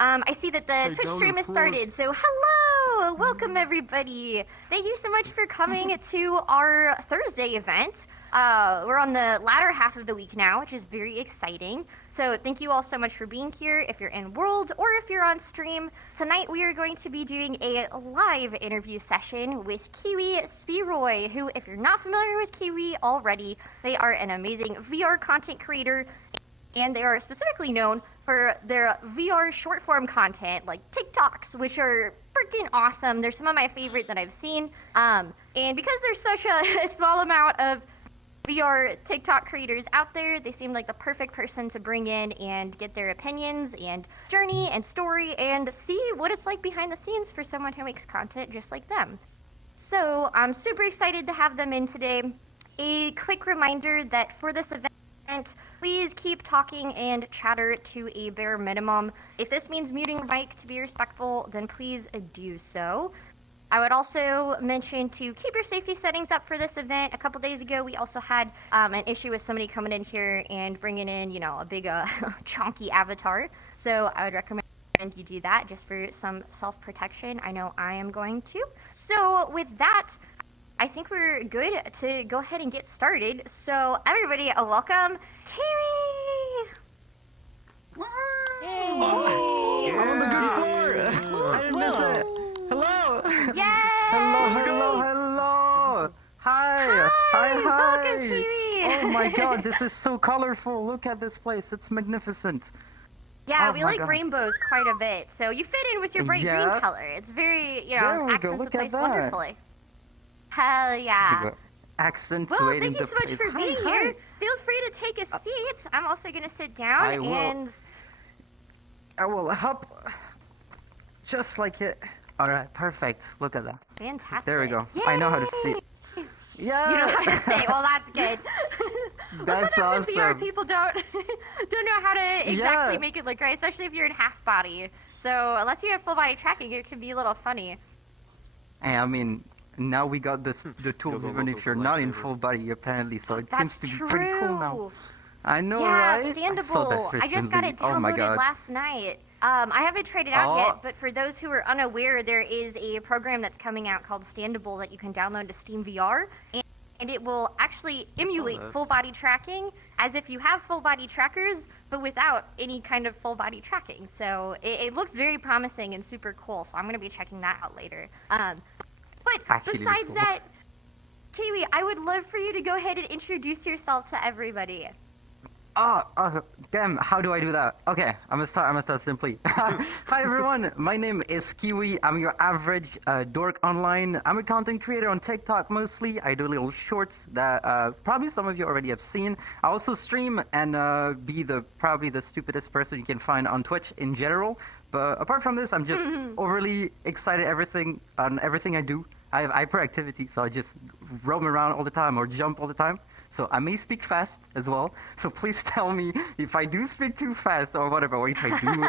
I see that the Twitch stream has started, so hello! Welcome, everybody! Thank you so much for coming to our Thursday event. We're on the latter half of the week now, which is very exciting. So thank you all so much for being here, if you're in World or if you're on stream. Tonight we are going to be doing a live interview session with Kyweespeeroy, who, if you're not familiar with Kiwi already, they are an amazing VR content creator, and they are specifically known for their VR short form content, like TikToks, which are freaking awesome. They're some of my favorite that I've seen. And because there's such a small amount of VR TikTok creators out there, they seem like the perfect person to bring in and get their opinions and journey and story and see what it's like behind the scenes for someone who makes content just like them. So I'm super excited to have them in today. A quick reminder that for this event, please keep talking and chatter to a bare minimum. If this means muting your mic to be respectful, then please do so. I would also mention to keep your safety settings up for this event. A couple days ago, we also had an issue with somebody coming in here and bringing in, a big chonky avatar. So I would recommend you do that just for some self-protection. I know I am going to. So with that, I think we're good to go ahead and get started. So everybody, welcome, Kiwi! Yay! I'm on the good floor! I didn't miss it! Hello! Yay! Hello! Hi! Welcome, Kiwi! Oh my god, this is so colorful! Look at this place, it's magnificent! Yeah, Oh we my like God. rainbows quite a bit, so you fit in with your bright Yeah. green color. It's very, There we go, accents the look at place that. wonderfully. Hell yeah. Accentuating Well, thank you the so much place. for being Hi. here. Feel free to take a seat. I'm also going to sit down I will. and... I will hop just like it. Alright, perfect. Look at that. Fantastic. There we go. I know how to see it. Yeah! You know how to say, well, that's good. That's sometimes in VR awesome. people don't know how to exactly make it look right, especially if you're in half body. So unless you have full body tracking, it can be a little funny. Hey, I mean, now we got the tools even if you're not in full body apparently, so it seems to be pretty cool now. I know, yeah, right? Standable. I just got it Oh my downloaded god. last night. I haven't tried it out yet, but for those who are unaware, there is a program that's coming out called Standable that you can download to Steam VR, and it will actually emulate full body tracking as if you have full body trackers, but without any kind of full body tracking. So it looks very promising and super cool. So I'm going to be checking that out later. But Actually, besides cool. that, Kiwi, I would love for you to go ahead and introduce yourself to everybody. Damn, how do I do that? Okay, I'm gonna start simply. Hi everyone, my name is Kiwi. I'm your average dork online. I'm a content creator on TikTok mostly. I do little shorts that probably some of you already have seen. I also stream and be probably the stupidest person you can find on Twitch in general. But apart from this, I'm just overly excited on everything I do. I have hyperactivity, so I just roam around all the time or jump all the time. So I may speak fast as well, so please tell me if I do speak too fast or whatever, or if I do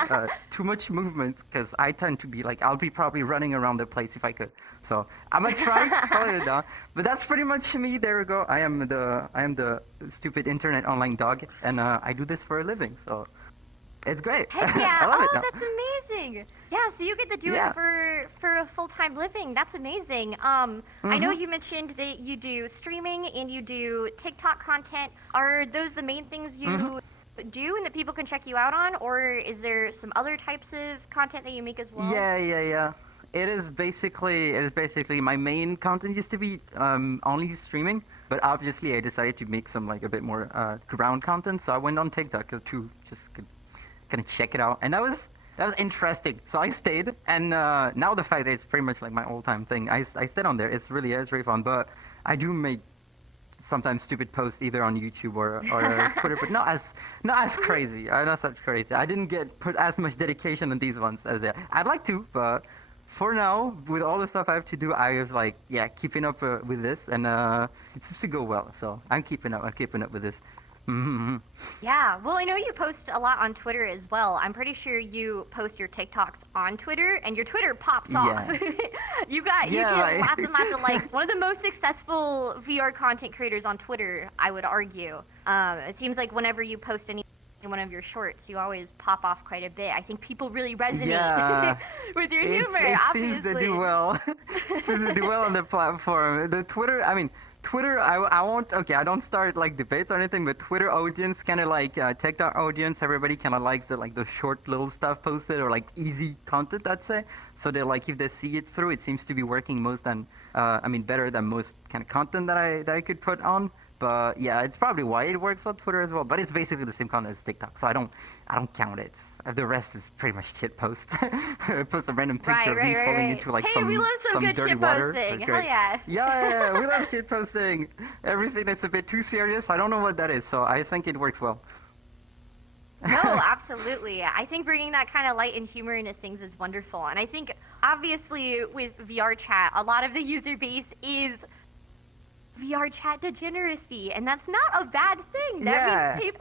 too much movement, because I tend to be like, I'll be probably running around the place if I could. So I'm gonna try to follow it down. But that's pretty much me. There we go. I am the stupid internet online dog, and I do this for a living. So it's great. Heck yeah! I love it now. That's amazing. Yeah, so you get to do it for a full-time living. That's amazing. I know you mentioned that you do streaming and you do TikTok content. Are those the main things you do and that people can check you out on, or is there some other types of content that you make as well? Yeah. It is basically my main content used to be only streaming, but obviously I decided to make some like a bit more ground content. So I went on TikTok to just kind of check it out, and that was interesting. So I stayed, and now the fact that it's pretty much like my all-time thing. I stayed on there. It's really fun. But I do make sometimes stupid posts either on YouTube or Twitter, but not as crazy. Not such crazy. I didn't put as much dedication on these ones as I'd like to, but for now, with all the stuff I have to do, I was like, yeah, keeping up with this, and it seems to go well. So I'm keeping up with this. Yeah, well, I know you post a lot on Twitter as well. I'm pretty sure you post your TikToks on Twitter, and your Twitter pops off. you get lots and lots of likes. One of the most successful VR content creators on Twitter, I would argue. It seems like whenever you post one of your shorts, you always pop off quite a bit. I think people really resonate Yeah, with your humor. it obviously. seems to do well. It seems to do well on the platform. The Twitter, I mean, Twitter, I won't, okay, I don't start like debates or anything, but Twitter audience, kind of like TikTok audience, everybody kind of likes like the short little stuff posted or like easy content, I'd say. So they like, if they see it through, it seems to be working most than, I mean, better than most kind of content that I could put on. But yeah, it's probably why it works on Twitter as well. But it's basically the same content as TikTok, so I don't count it. The rest is pretty much shit post. Post a random picture of me falling into like hey, we love some good dirty shit water. posting. So Hell yeah. Yeah, we love shit posting. Everything that's a bit too serious, I don't know what that is. So I think it works well. No, absolutely. I think bringing that kind of light and humor into things is wonderful. And I think, obviously, with VRChat, a lot of the user base is VRChat degeneracy, and that's not a bad thing. That means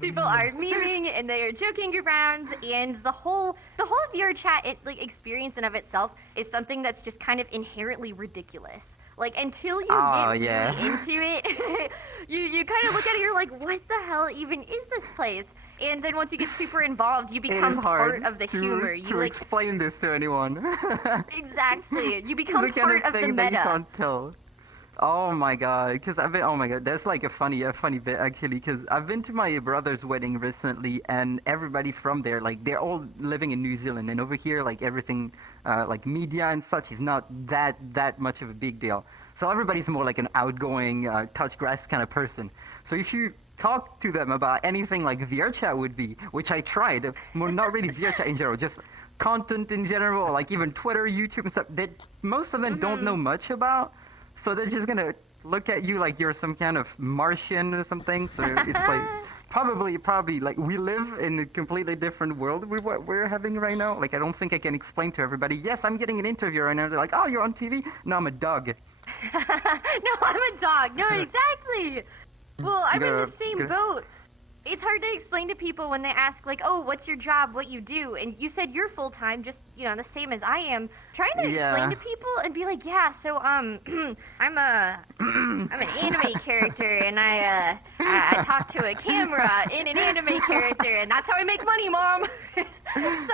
people are memeing and they are joking around, and the whole VRChat experience in of itself is something that's just kind of inherently ridiculous. Like, until you get really into it, you kind of look at it, you're like, what the hell even is this place? And then once you get super involved, you become part of the humor. You explain this to anyone. Exactly. You become part of the meta. That you can't tell. Oh my god, because oh my god, that's like a funny bit actually, because I've been to my brother's wedding recently, and everybody from there, like, they're all living in New Zealand, and over here, like, everything, like, media and such is not that much of a big deal. So everybody's more like an outgoing, touch grass kind of person. So if you talk to them about anything like VRChat would be, which I tried, well, not really VRChat in general, just content in general, like even Twitter, YouTube and stuff, that most of them don't know much about. So they're just gonna look at you like you're some kind of Martian or something. So it's like probably like we live in a completely different world with what we're having right now. Like, I don't think I can explain to everybody, yes, I'm getting an interview right now. They're like, oh, you're on TV? No, I'm a dog. No, I'm a dog. No, exactly. Well, I'm in the same boat. It's hard to explain to people when they ask, like, oh, what's your job, what you do? And you said you're full-time, just, the same as I am. Trying to explain to people and be like, yeah, so, I'm an anime character, and I talk to a camera in an anime character, and that's how I make money, Mom. So...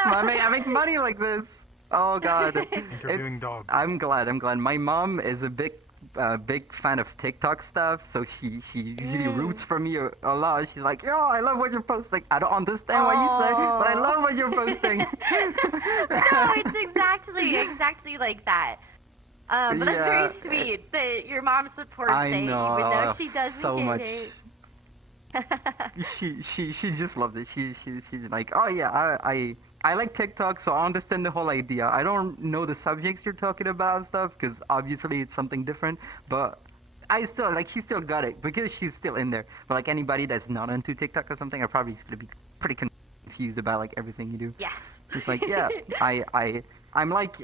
I make money like this. Oh, God. Interviewing dogs. I'm glad. My mom is a big fan of TikTok stuff, so she usually roots for me a lot. She's like, yo, I love what you're posting. I don't understand what you say, but I love what you're posting. No, it's exactly like that. But that's very sweet that your mom supports it, even though she doesn't so get much. it. She just loves it. She's like, oh yeah, I like TikTok, so I understand the whole idea. I don't know the subjects you're talking about and stuff, because obviously it's something different, but I still, like, she still got it, because she's still in there. But, like, anybody that's not into TikTok or something are probably going to be pretty confused about, like, everything you do. Yes. Just like, yeah, I'm like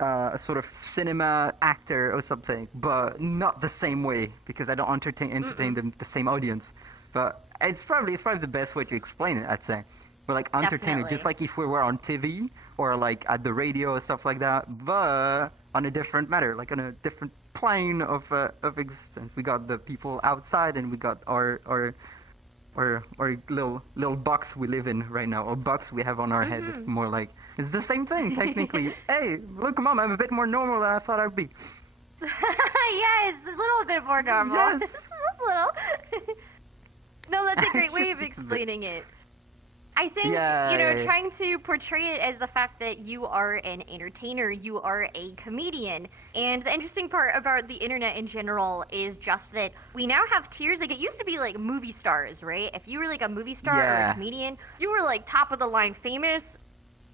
a sort of cinema actor or something, but not the same way, because I don't entertain the same audience. But it's probably the best way to explain it, I'd say. We're like entertainment, just like if we were on TV or like at the radio or stuff like that, but on a different matter, like on a different plane of existence. We got the people outside, and we got our little box we live in right now, or box we have on our head. More like it's the same thing technically. Hey, look, Mom, I'm a bit more normal than I thought I'd be. Yes, a little bit more normal. Yes. Just a little. No, that's a great way of explaining it. I think, trying to portray it as the fact that you are an entertainer, you are a comedian. And the interesting part about the internet in general is just that we now have tiers. Like, it used to be like movie stars, right? If you were like a movie star or a comedian, you were like top of the line famous,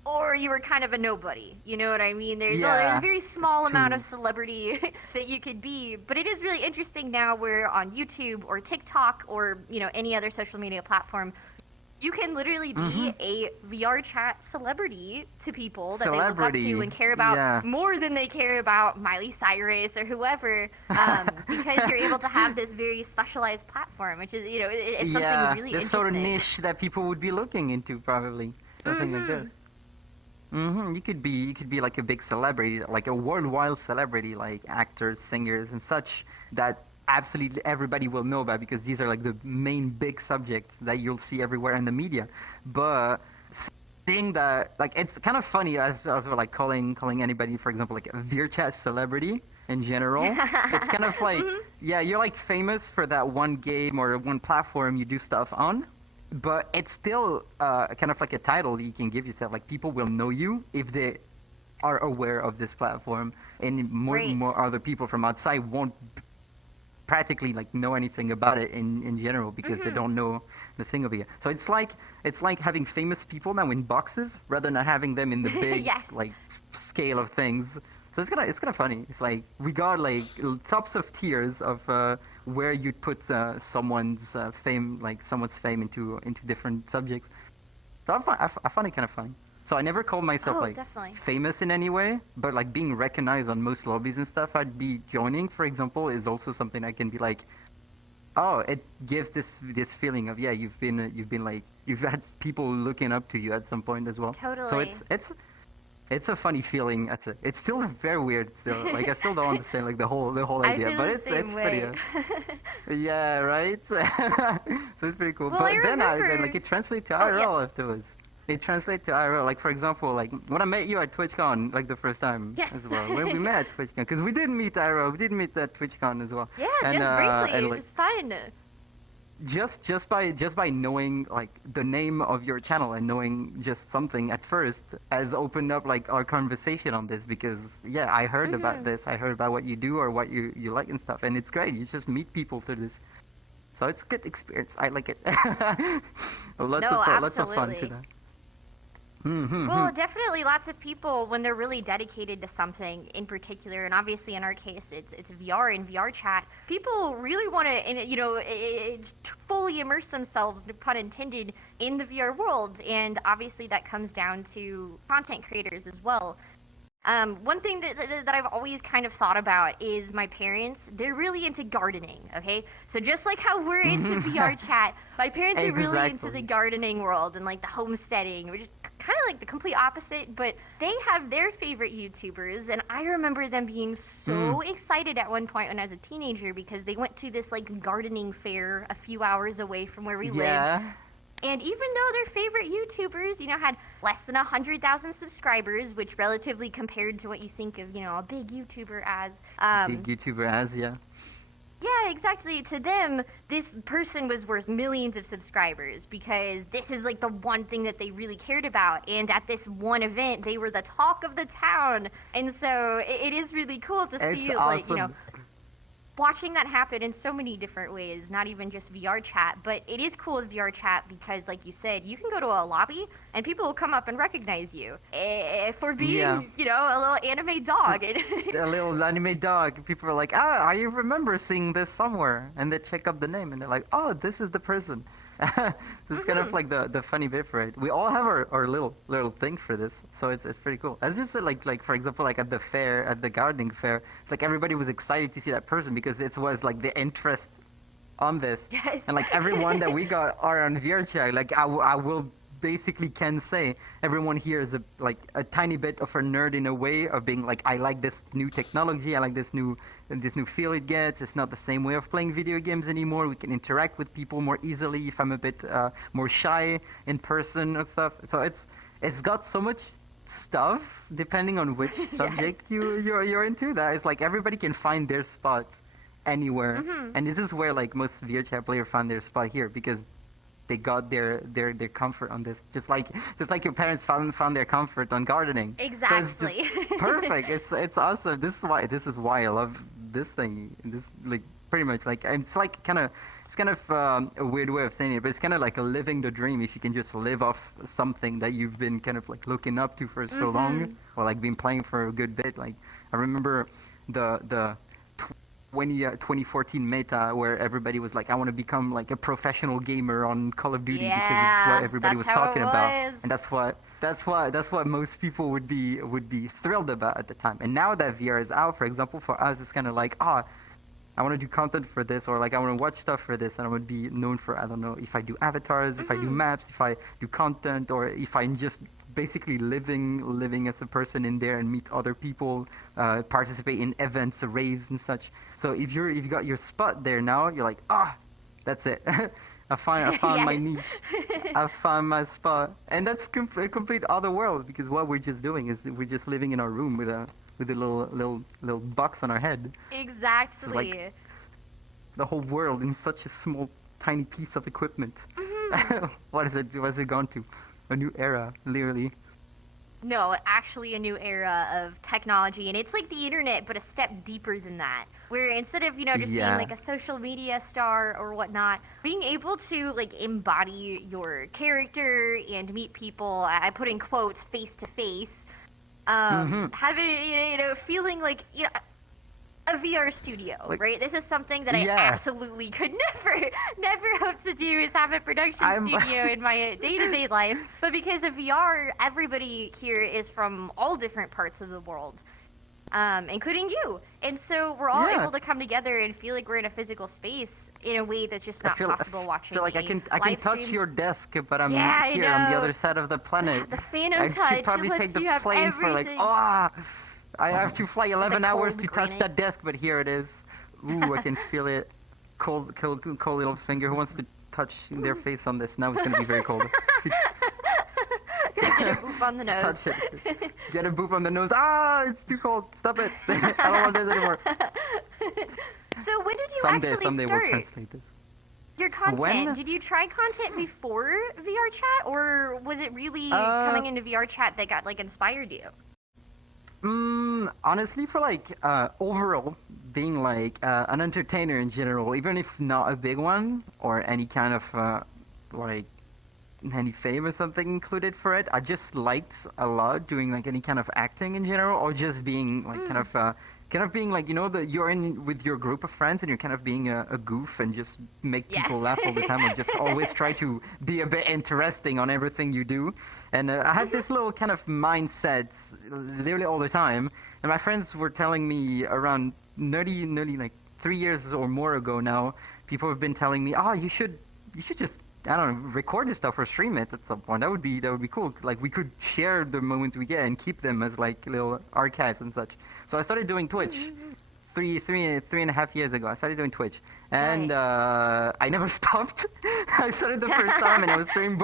or you were kind of a nobody. You know what I mean? There's a very small amount of celebrity that you could be. But it is really interesting now where on YouTube or TikTok or, any other social media platform, you can literally be a VRChat celebrity to people that they look up to and care about more than they care about Miley Cyrus or whoever, because you're able to have this very specialized platform, which is, it's something really interesting. This sort of niche that people would be looking into, probably. Something like this. You could be like a big celebrity, like a worldwide celebrity, like actors, singers, and such, that absolutely everybody will know about because these are like the main big subjects that you'll see everywhere in the media. But seeing that, like, it's kind of funny as we're like calling anybody, for example, like a VRChat celebrity in general. It's kind of like, yeah, you're like famous for that one game or one platform you do stuff on, but it's still kind of like a title you can give yourself. Like, people will know you if they are aware of this platform, and more other people from outside won't practically like know anything about it in general because they don't know the thing of it. So it's like having famous people now in boxes rather than having them in the big Yes. like scale of things. So it's kind of funny. It's like we got like tops of tiers of where you'd put someone's fame into different subjects. So I find it kind of funny. So I never called myself like definitely. famous in any way, but like being recognized on most lobbies and stuff I'd be joining, for example, is also something I can be like, oh, it gives this feeling of, yeah, you've been like, you've had people looking up to you at some point as well. Totally. So it's a funny feeling. It's still very weird still. Like, I still don't understand like the whole idea, I feel but the it's same pretty. way. Yeah, right. So it's pretty cool. Well, But I then remember... like it translates to Oh, IRL yes. afterwards. It translates to IRL. Like, for example, like when I met you at TwitchCon, like the first time Yes. as well. When we met at TwitchCon, because we did meet IRL, we did meet at TwitchCon as well. Yeah, And just briefly. and It like was fun. just by knowing like the name of your channel and knowing just something at first has opened up like our conversation on this, because yeah, I heard about this, I heard about what you do or what you like and stuff, and it's great. You just meet people through this, so it's a good experience. I like it. Lots of fun to Absolutely. that. Well, definitely lots of people, when they're really dedicated to something in particular, and obviously in our case it's VR and VRChat, people really want to, fully immerse themselves, no pun intended, in the VR world, and obviously that comes down to content creators as well. One thing that I've always kind of thought about is my parents. They're really into gardening, okay? So just like how we're into VR chat, my parents are really into the Exactly. gardening world and like the homesteading, which is kind of like the complete opposite, but they have their favorite YouTubers, and I remember them being so excited at one point when I was a teenager because they went to this like gardening fair a few hours away from where we lived. Yeah. And even though their favorite YouTubers, had less than 100,000 subscribers, which relatively compared to what you think of, a big YouTuber as, Big YouTuber as, yeah. yeah, exactly. To them, this person was worth millions of subscribers because this is like the one thing that they really cared about. And at this one event, they were the talk of the town. And so it is really cool to It's see, awesome. watching that happen in so many different ways, not even just VR chat, but it is cool with VR chat because, like you said, you can go to a lobby and people will come up and recognize you for being, Yeah. a little anime dog. A little anime dog. People are like, ah, I remember seeing this somewhere, and they check up the name, and they're like, oh, this is the person. This is kind of like the funny bit for it. We all have our little thing for this, so it's pretty cool. As you said, like for example, like at the fair, at the gardening fair, it's like everybody was excited to see that person because it was like the interest on this. Yes. And like everyone that we got are on VRChat. Like I will basically can say everyone here is a tiny bit of a nerd in a way of being like, I like this new technology, I like this new feel it gets. It's not the same way of playing video games anymore. We can interact with people more easily if I'm a bit more shy in person and stuff. So it's got so much stuff depending on which subject you're into, that it's like everybody can find their spots anywhere. And this is where like most VRChat players find their spot here, because they got their comfort on this, just like your parents found their comfort on gardening. Exactly. So it's just perfect. It's awesome. This is why I love this thing. This, like, pretty much like, it's like kind of a weird way of saying it, but it's kind of like a living the dream if you can just live off something that you've been kind of like looking up to for so long, or like been playing for a good bit. Like, I remember the 2014 meta where everybody was like, I want to become like a professional gamer on Call of Duty because it's what everybody was talking about, and that's what most people would be thrilled about at the time. And now that VR is out, for example, for us, it's kind of like, I want to do content for this, or like I want to watch stuff for this, and I would be known for, I don't know, if I do avatars, if I do maps, if I do content, or if I'm just basically living as a person in there and meet other people, participate in events, raves and such. So if you got your spot there now, you're like, that's it. I found my Yes. niche. I found my spot, and that's a complete other world, because what we're just doing is we're just living in our room with a little box on our head. Exactly. So like the whole world in such a small, tiny piece of equipment. What is it? What's it gone to? A new era, literally. No, actually a new era of technology, and it's like the internet, but a step deeper than that. Where instead of, just being like a social media star or whatnot, being able to like embody your character and meet people, I put in quotes, face to face, having, feeling like, a VR studio, Like, right? This is something that I yeah. absolutely could never hope to do, is have a production studio in my day-to-day life. But because of VR, everybody here is from all different parts of the world, including you. And so we're all able to come together and feel like we're in a physical space in a way that's just not possible watching. I feel like I can touch your desk, but I'm here on the other side of the planet. The phantom I touch, should probably it lets take the you have plane for like, everything. I have to fly 11 hours to cold touch granite. that desk, but here it is. Ooh, I can feel it. Cold little finger. Who wants to touch their face on this? Now it's gonna be very cold. Get a boop on the nose. Touch it. Get a boop on the nose. It's too cold. Stop it. I don't want this anymore. So when did you Someday actually we'll start translate this. your content? When? Did you try content before VRChat, or was it really coming into VRChat that got like inspired you? Honestly, for like overall being like an entertainer in general, even if not a big one or any kind of like any fame or something included for it, I just liked a lot doing like any kind of acting in general, or just being like kind of being like, you're in with your group of friends and you're kind of being a goof and just make people Yes. laugh all the time, or just always try to be a bit interesting on everything you do. And I had this little kind of mindset literally all the time, and my friends were telling me around nearly like 3 years or more ago now, people have been telling me, you should just, I don't know, record your stuff or stream it at some point. That would be cool. Like, we could share the moments we get and keep them as like little archives and such. So I started doing Twitch three and a half years ago. I started doing Twitch, and I never stopped. I started the first time, and I was doing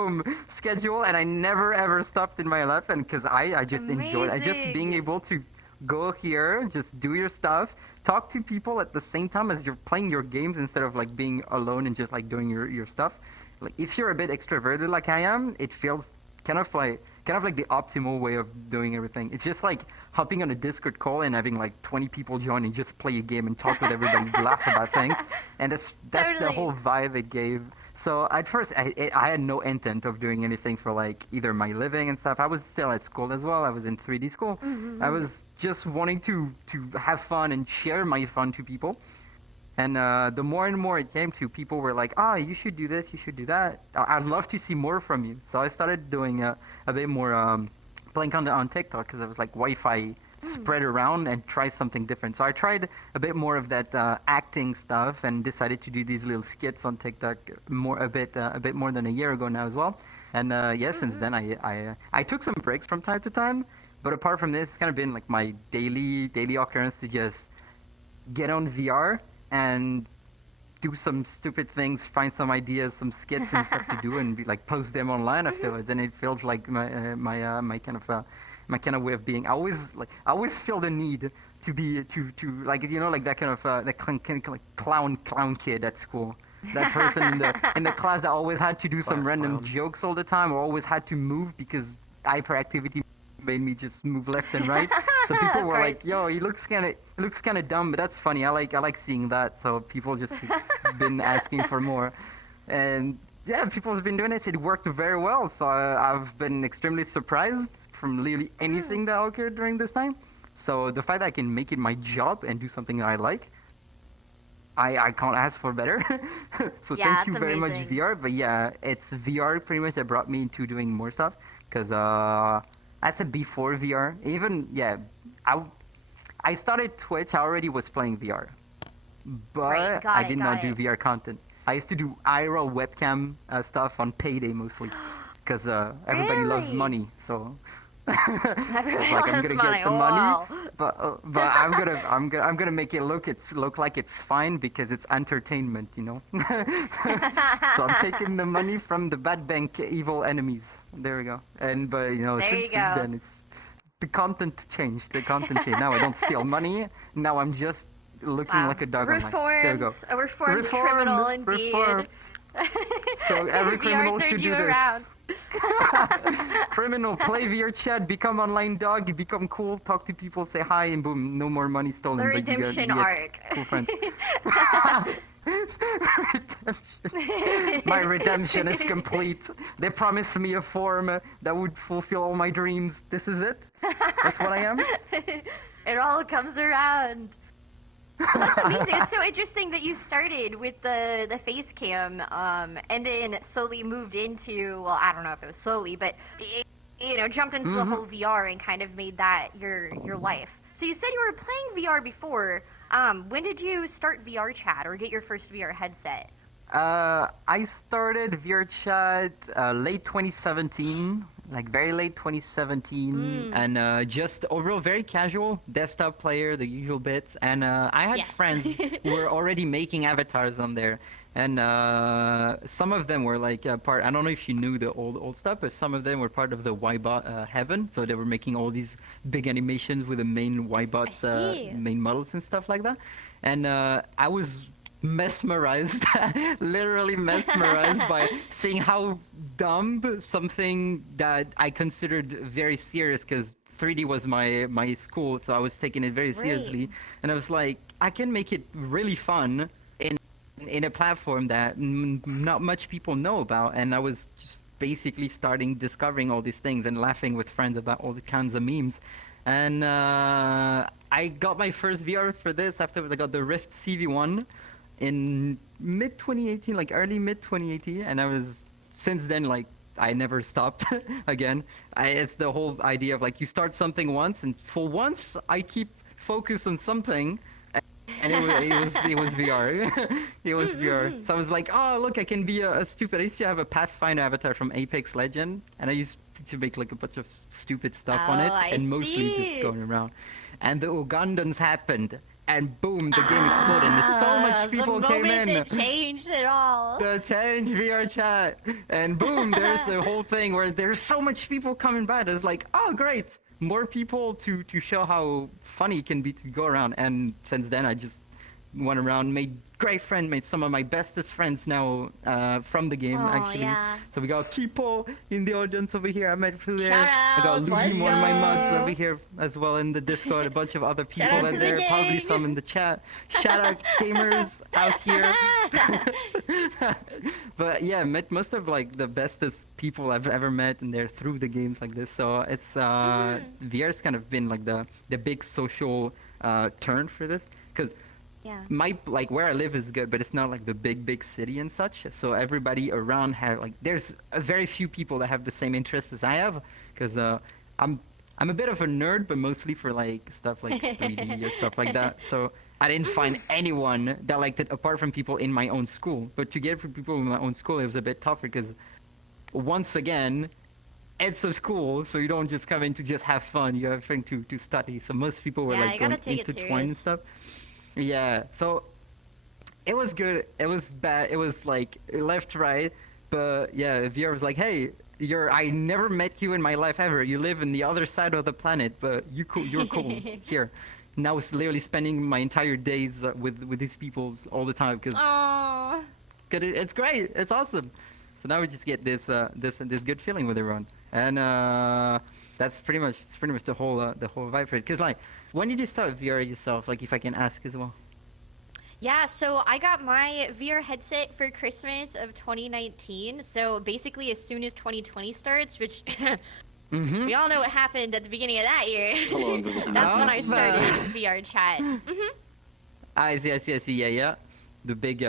schedule, and I never ever stopped in my life. And because I just enjoyed, I just being able to go here, just do your stuff, talk to people at the same time as you're playing your games, instead of like being alone and just like doing your stuff. Like, if you're a bit extroverted like I am, it feels kind of like the optimal way of doing everything. It's just like hopping on a Discord call and having like 20 people join and just play a game and talk with everybody, laugh about things, and that's the whole vibe it gave. So at first I had no intent of doing anything for like either my living and stuff. I was still at school as well. I was in 3D school. I was just wanting to have fun and share my fun to people. And the more and more it came to, people were like, you should do this, you should do that. I'd love to see more from you. So I started doing a bit more playing content on TikTok, because I was like, what if I spread around and try something different? So I tried a bit more of that acting stuff, and decided to do these little skits on TikTok a bit more than a year ago now as well. And since then I took some breaks from time to time. But apart from this, it's kind of been like my daily occurrence to just get on VR and do some stupid things, find some ideas, some skits and stuff to do, and post them online afterwards. And it feels like my kind of way of being. I always feel the need to be to like that kind of that clown kid at school. That person in the class that always had to do some random jokes all the time, or always had to move because hyperactivity made me just move left and right. So people were like, "Yo, he looks kind of dumb, but that's funny. I like seeing that." So people just been asking for more, and yeah, people have been doing it. It worked very well. So I've been extremely surprised from literally anything that occurred during this time. So the fact that I can make it my job and do something that I like, I can't ask for better. So thank you very much, VR. But yeah, it's VR pretty much that brought me into doing more stuff, because that's a before VR. Even I started Twitch. I already was playing VR, but I did not do VR content. I used to do IRL webcam stuff on Payday mostly. because everybody loves Really? money. So Everybody like I'm loves gonna money. get the money, Wow. but I'm gonna make it look like it's fine because it's entertainment, you know. So I'm taking the money from the bad bank evil enemies. There we go. And but you know There since you go. then it's the content changed. The content changed. Now I don't steal money. Now I'm just looking Wow. like a dog online. There we Reformed. go. A reformed criminal Reformed. indeed. So every VR criminal turned should you do around. this. Criminal, play VRChat, become online dog, become cool, talk to people, say hi, and boom, no more money stolen. The But redemption you get arc. cool friends. Redemption. My redemption is complete. They promised me a form that would fulfill all my dreams. This is it. That's what I am. It all comes around. Well, that's amazing. It's so interesting that you started with the face cam, and then slowly moved into, well, I don't know if it was slowly, but jumped into the whole VR and kind of made that your life. So you said you were playing VR before. When did you start VRChat or get your first VR headset? I started VRChat late 2017, like very late 2017, and just overall very casual desktop player, the usual bits. And I had Yes. friends who were already making avatars on there, and some of them were like part. I don't know if you knew the old stuff, but some of them were part of the Ybot heaven. So they were making all these big animations with the main I Ybot see. main models and stuff like that. And I was mesmerized, literally mesmerized by seeing how dumb something that I considered very serious, because 3D was my school, so I was taking it very seriously, and I was like, I can make it really fun in a platform that not much people know about, and I was just basically discovering all these things and laughing with friends about all the kinds of memes. And I got my first VR for this after I got the Rift CV1 in mid 2018, like early mid 2018, and I was since then like I never stopped again. It's the whole idea of like you start something once, and for once I keep focused on something, and it was VR. It was VR. So I was like, oh look, I can be a stupid. I used to have a Pathfinder avatar from Apex Legend, and I used to make like a bunch of stupid stuff on it, I and mostly see. just going around. And the Ugandans happened, and boom, the game exploded. And so much people the came moment in. that changed it all. The change VRChat, and boom, there's the whole thing where there's so much people coming by. It's like, oh great, more people to show how funny it can be to go around. And since then, I just went around, made great friends, made some of my bestest friends now from the game, actually. Yeah. So we got Kipo in the audience over here. I met through there. Shout I got outs, let's Luigi, one of my mods go. over here as well in the Discord. A bunch of other people Shout out out to the there, probably gang. some in the chat. Shout out gamers out here. But yeah, met most of like the bestest people I've ever met, and they're through the games like this. So it's VR's kind of been like the big social turn for this, because Yeah. like where I live is good, but it's not like the big city and such. So everybody around have like there's a very few people that have the same interests as I have, because I'm a bit of a nerd, but mostly for like stuff like 3D or stuff like that. So I didn't find anyone that liked it apart from people in my own school. But to get it from people in my own school, it was a bit tougher, because once again, it's a school, so you don't just come in to just have fun. You have a thing to study. So most people were Yeah, like you gotta going take it intertwined and serious. stuff. Yeah, so it was good. It was bad. It was like left, right. But yeah, VR was like, hey, I never met you in my life ever. You live in the other side of the planet, but you're cool here. Now it's literally spending my entire days with these people all the time, because Aww. it's great. It's awesome. So now we just get this good feeling with everyone, and that's pretty much the whole vibe for it. Because like, when did you start VR yourself? Like, if I can ask as well. Yeah, so I got my VR headset for Christmas of 2019. So basically, as soon as 2020 starts, which we all know what happened at the beginning of that year. That's when I started VRChat. I see. Yeah. The big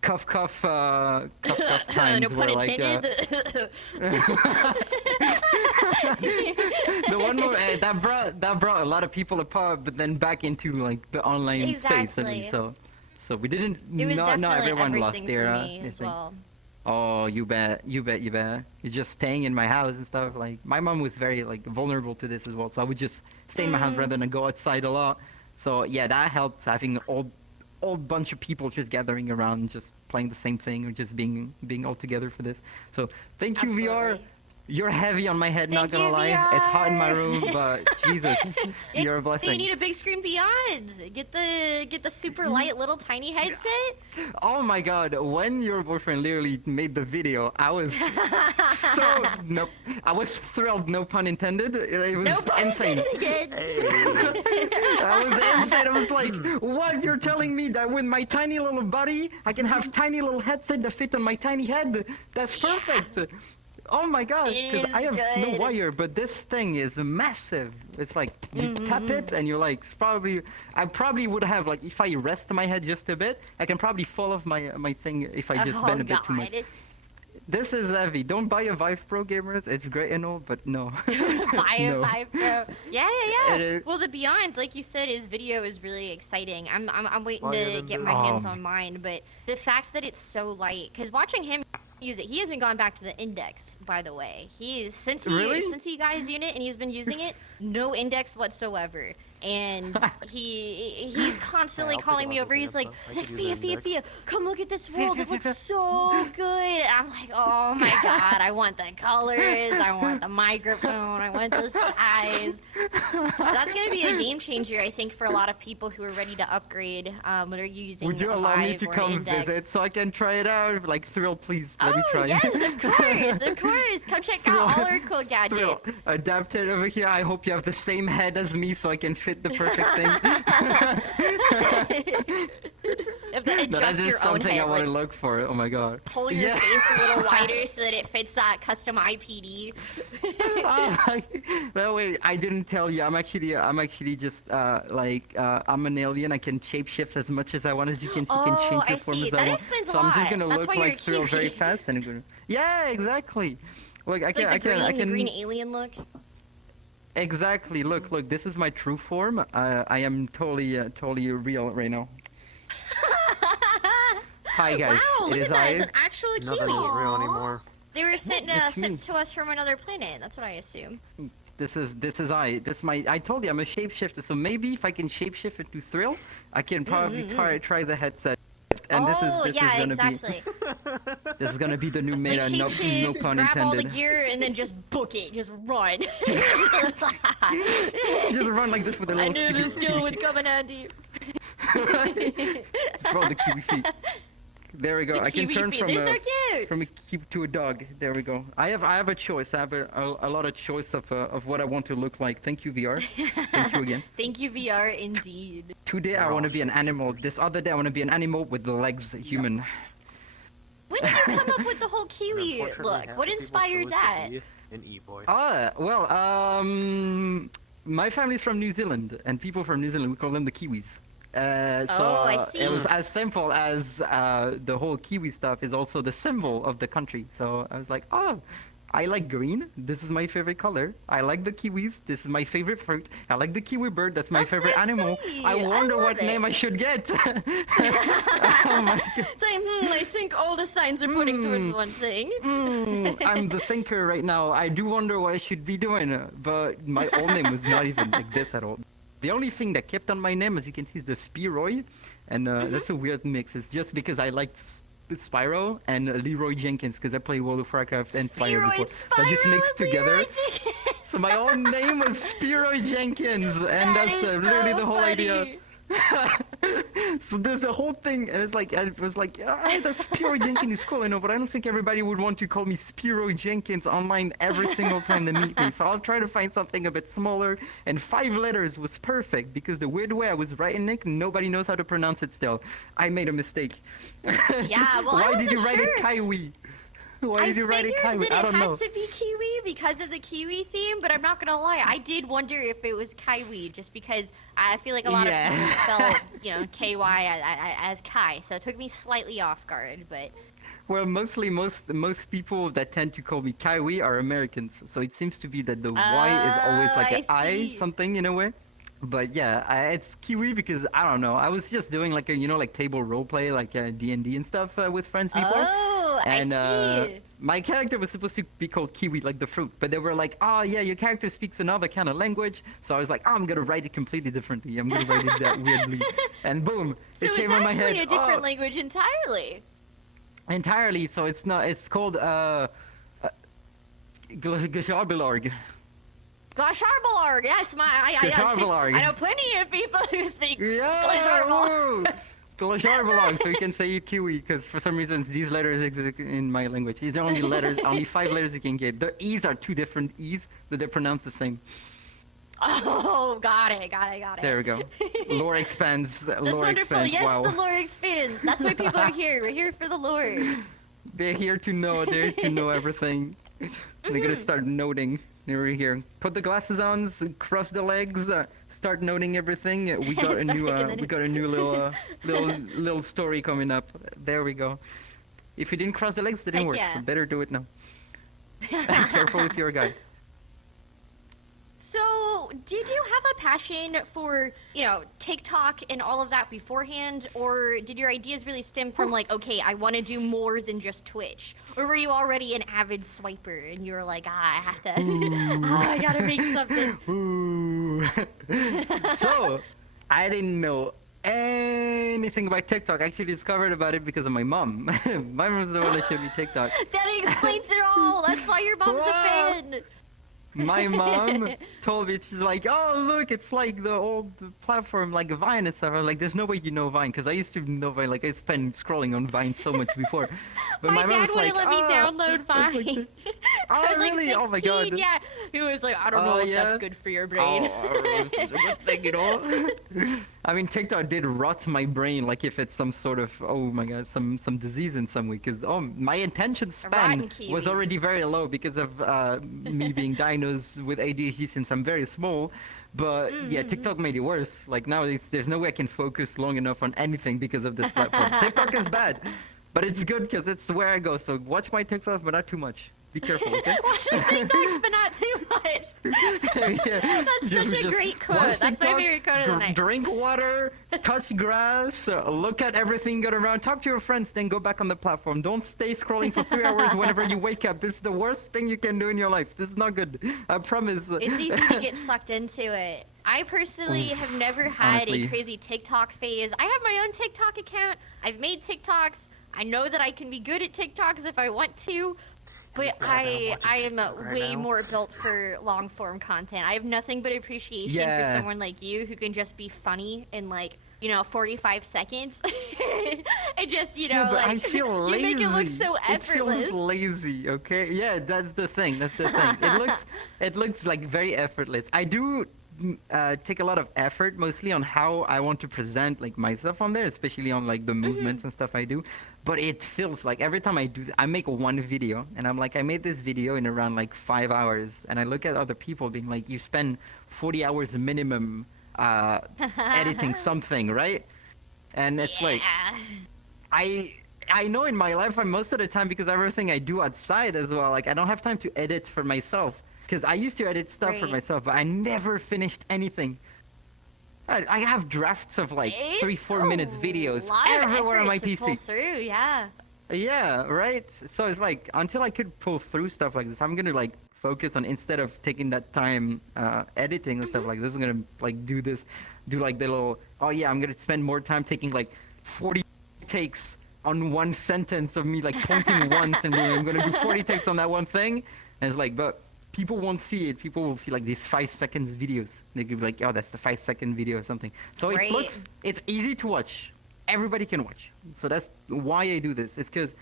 cuff times No where pun like intended. the one where that brought a lot of people apart, but then back into like the online space. I mean, Exactly. so we didn't. It was not definitely everyone everything lost their for me their as thing. well. Oh, you bet, you bet, you bet. You're just staying in my house and stuff. Like my mom was very like vulnerable to this as well, so I would just stay in my house rather than go outside a lot. So yeah, that helped having old bunch of people just gathering around, just playing the same thing, or just being all together for this. So thank you, VR. Absolutely. You're heavy on my head, Thank not gonna you, lie. It's hot in my VR. room, but Jesus, you're a You blessing. need a big screen beyond. Get the super light little tiny headset. Oh my god, when your boyfriend literally made the video, I was so no, I was thrilled, no pun intended. It was No pun insane. intended again. I was insane. I was like, what? You're telling me that with my tiny little body, I can have tiny little headset that fit on my tiny head? That's perfect. Oh my god, It because I have is no good. wire, but this thing is massive. It's like you tap it and you're like, it's probably. I probably would have like if I rest my head just a bit, I can probably fall off my thing if I just bend a bit too much. This is heavy. Don't buy a Vive Pro, gamers. It's great and all, but no. Buy a No. Vive Pro. Yeah. It is- Well, the Beyond, like you said, his video is really exciting. I'm waiting Buy it to and get do my it. hands on mine, but the fact that it's so light, because watching him use it, he hasn't gone back to the index, by the way. Since he got his unit and he's been using it, no index whatsoever. And he's constantly I'll take calling it me off over. the He's like, camp, though. I could use Fia, an index. come look at this world. It looks so good. And I'm like, oh my god, I want the colors, I want the microphone, I want the size. That's gonna be a game changer, I think, for a lot of people who are ready to upgrade. What are you using? Would you a allow me Vive to or an come index? visit so I can try it out? Like Thrill, please let me Oh try. yes, of course. Come check out all our cool Thrill, gadgets. adapted over here. I hope you have the same head as me so I can fit the perfect thing. You have to That adjust is your just own something I head, want like to look for. Oh my god. pull your Yeah. face a little wider so that it fits that custom IPD. That way, I didn't tell you. I'm actually just I'm an alien. I can shapeshift as much as I want. As you can see, can Oh, change I the form see. as I That want. explains a So I'm just lot. gonna That's look why you're a like Thrill very Kiwi. fast and gonna. Yeah, exactly. Look, It's like the I can. green alien look. Exactly. Look. This is my true form. I am totally real right now. Hi guys. Wow, It look is at that. I. It's an actual Nothing Kiwi. is real anymore. They were sent it's me. to us from another planet. That's what I assume. This is I. I told you I'm a shapeshifter. So maybe if I can shapeshift into Thrill, I can probably try the headset. And oh, this yeah, is gonna exactly. be this is gonna be the new Like meta. No shapeshift, pun grab all the intended. gear, and then just book it. Just run. Just run like this with a I little knew Kiwi, this skill would come in handy. Throw the Kiwi feet. There we go. The I can Kiwi turn feet. from They're a so cute. from a Kiwi to a dog. There we go. I have a choice. I have a lot of choice of what I want to look like. Thank you, VR. Thank you again. Thank you, VR, indeed. Today I want to be an animal. This other day I want to be an animal with the legs human. When did you come up with the whole Kiwi Unfortunately, look? half What the people inspired chose that? to be An e-boy. Well, my family's from New Zealand, and people from New Zealand we call them the Kiwis. So Oh, I see. it was as simple as the whole Kiwi stuff is also the symbol of the country. So I was like, oh, I like green. This is my favorite color. I like the kiwis. This is my favorite fruit. I like the kiwi bird. That's my That's so favorite animal. sweet. I wonder I what love name it. I should get. Oh my god. It's like, I think all the signs are pointing towards one thing. I'm the thinker right now. I do wonder what I should be doing, but my old name was not even like this at all. The only thing that kept on my name, as you can see, is the Spearoy, and that's a weird mix. It's just because I liked Spyro and Leroy Jenkins because I played World of Warcraft and Spyro before. So I just mixed together. So my own name was Spearoy Jenkins, and That that's is literally so the whole idea. funny. So the whole thing, and it was like, ah, that's Spiro Jenkins is cool, I know, but I don't think everybody would want to call me Spiro Jenkins online every single time they meet me. So I'll try to find something a bit smaller, and 5 letters was perfect because the weird way I was writing it, nobody knows how to pronounce it still. I made a mistake. Yeah, well, I Why did you wasn't write it sure. Kywee? Why did you write it I Kywee? figured that I it don't had know. to be Kiwi because of the Kiwi theme, but I'm not gonna lie, I did wonder if it was Kywee, just because I feel like a lot Yeah. of people spell, KY as Kai, so it took me slightly off guard, but Well, mostly most people that tend to call me Kywee are Americans, so it seems to be that the Y is always like an I I see. something in a way. But yeah, it's Kiwi because I don't know. I was just doing like a like table roleplay like D&D and stuff with friends before. oh, And I see. my character was supposed to be called Kiwi, like the fruit, but they were like, oh yeah, your character speaks another kind of language. So I was like, oh, I'm gonna write it completely differently. I'm gonna write it that weirdly. And boom, So it it's came in my head. actually a different oh, language entirely. entirely. So it's not. It's called Gesharbelarg. Glasharbelarg, yes, Glasharbelarg. I know plenty of people who speak Yeah. Glasharbelarg. Glasharbelarg. So you can say Kiwi because for some reasons these letters exist in my language. These are only letters, only 5 letters you can get. The E's are 2 different E's, but they're pronounced the same. Oh, got it. There we go. Lore expands. That's Lore wonderful. expands. Yes, Wow. the lore expands. That's why people are here. We're here for the lore. They're here to know. They're to know everything. They're gonna start noting. They're here. Put the glasses on. Cross the legs. Start noting everything. We got a new. We got a new little story coming up. There we go. If you didn't cross the legs, it didn't Heck work. yeah. So better do it now. Careful if you're a guy. So, did you have a passion for, TikTok and all of that beforehand, or did your ideas really stem from like, okay, I want to do more than just Twitch? Or were you already an avid swiper and you were like, I have to, I gotta make something? Ooh. So, I didn't know anything about TikTok. I actually discovered about it because of my mom. My mom's the one that showed me TikTok. That explains it all. That's why your mom's a fan. My mom told me, she's like, oh, look, it's like the old platform, like Vine and stuff. I'm like, there's no way you know Vine, because I used to know Vine, like, I spent scrolling on Vine so much before. But my mom dad was wouldn't like, let me download I was Vine. like, I was like really? 16, Oh my god. yeah. He was like, I don't know if that's good for your brain. Oh, it's a good thing, you know? I mean, TikTok did rot my brain, like if it's some sort of, oh my god, some disease in some way, because my attention span Rotten was Kiwis. already very low because of me being diagnosed with ADHD since I'm very small. But yeah, TikTok made it worse. Like now, there's no way I can focus long enough on anything because of this platform. TikTok is bad, but it's good because it's where I go. So watch my TikToks, but not too much. Be careful, okay? Watch the TikToks, but not too much. Yeah, That's such a great quote. watch That's my TikTok, favorite quote of the night. Drink water, touch grass, look at everything going around, talk to your friends, then go back on the platform. Don't stay scrolling for 3 hours whenever you wake up. This is the worst thing you can do in your life. This is not good. I promise. It's easy to get sucked into it. I personally have never had Honestly. a crazy TikTok phase. I have my own TikTok account. I've made TikToks. I know that I can be good at TikToks if I want to. But I am way more built for long form content. I have nothing but appreciation for Yeah. someone like you who can just be funny in 45 seconds. And just, Yeah, but like I feel lazy. you make it look so effortless. It feels lazy, okay? Yeah, that's the thing. That's the thing. It looks like very effortless. I do take a lot of effort, mostly on how I want to present like myself on there, especially on like the movements and stuff I do. But it feels like every time I I make one video, and I'm like, I made this video in around like 5 hours, and I look at other people being like, you spend 40 hours minimum editing something, right? And it's like, I know in my life, most of the time, because everything I do outside as well, like I don't have time to edit for myself. Because I used to edit stuff for Right. myself, but I never finished anything. I have drafts of like 3-4 minutes videos everywhere on my To pull PC. through, yeah. Yeah, right? So it's like, until I could pull through stuff like this, I'm gonna like focus on, instead of taking that time editing and stuff like this, I'm gonna like do like the little, oh yeah, I'm gonna spend more time taking like 40 takes on one sentence of me like pointing once and then I'm gonna do 40 takes on that one thing. And it's like, but people won't see it. People will see like these 5 seconds videos. They could be like, oh, that's the 5-second video or something. So Right. it's easy to watch. Everybody can watch. So that's why I do this. It's because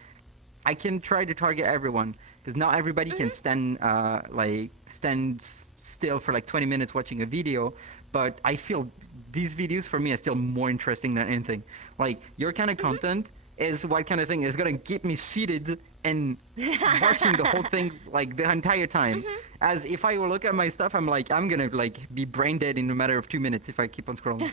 I can try to target everyone. Because not everybody can stand still for like 20 minutes watching a video. But I feel these videos for me are still more interesting than anything. Like your kind of content is what kind of thing is gonna keep me seated and watching the whole thing like the entire time. As if I look at my stuff, I'm gonna like be brain dead in a matter of 2 minutes if I keep on scrolling.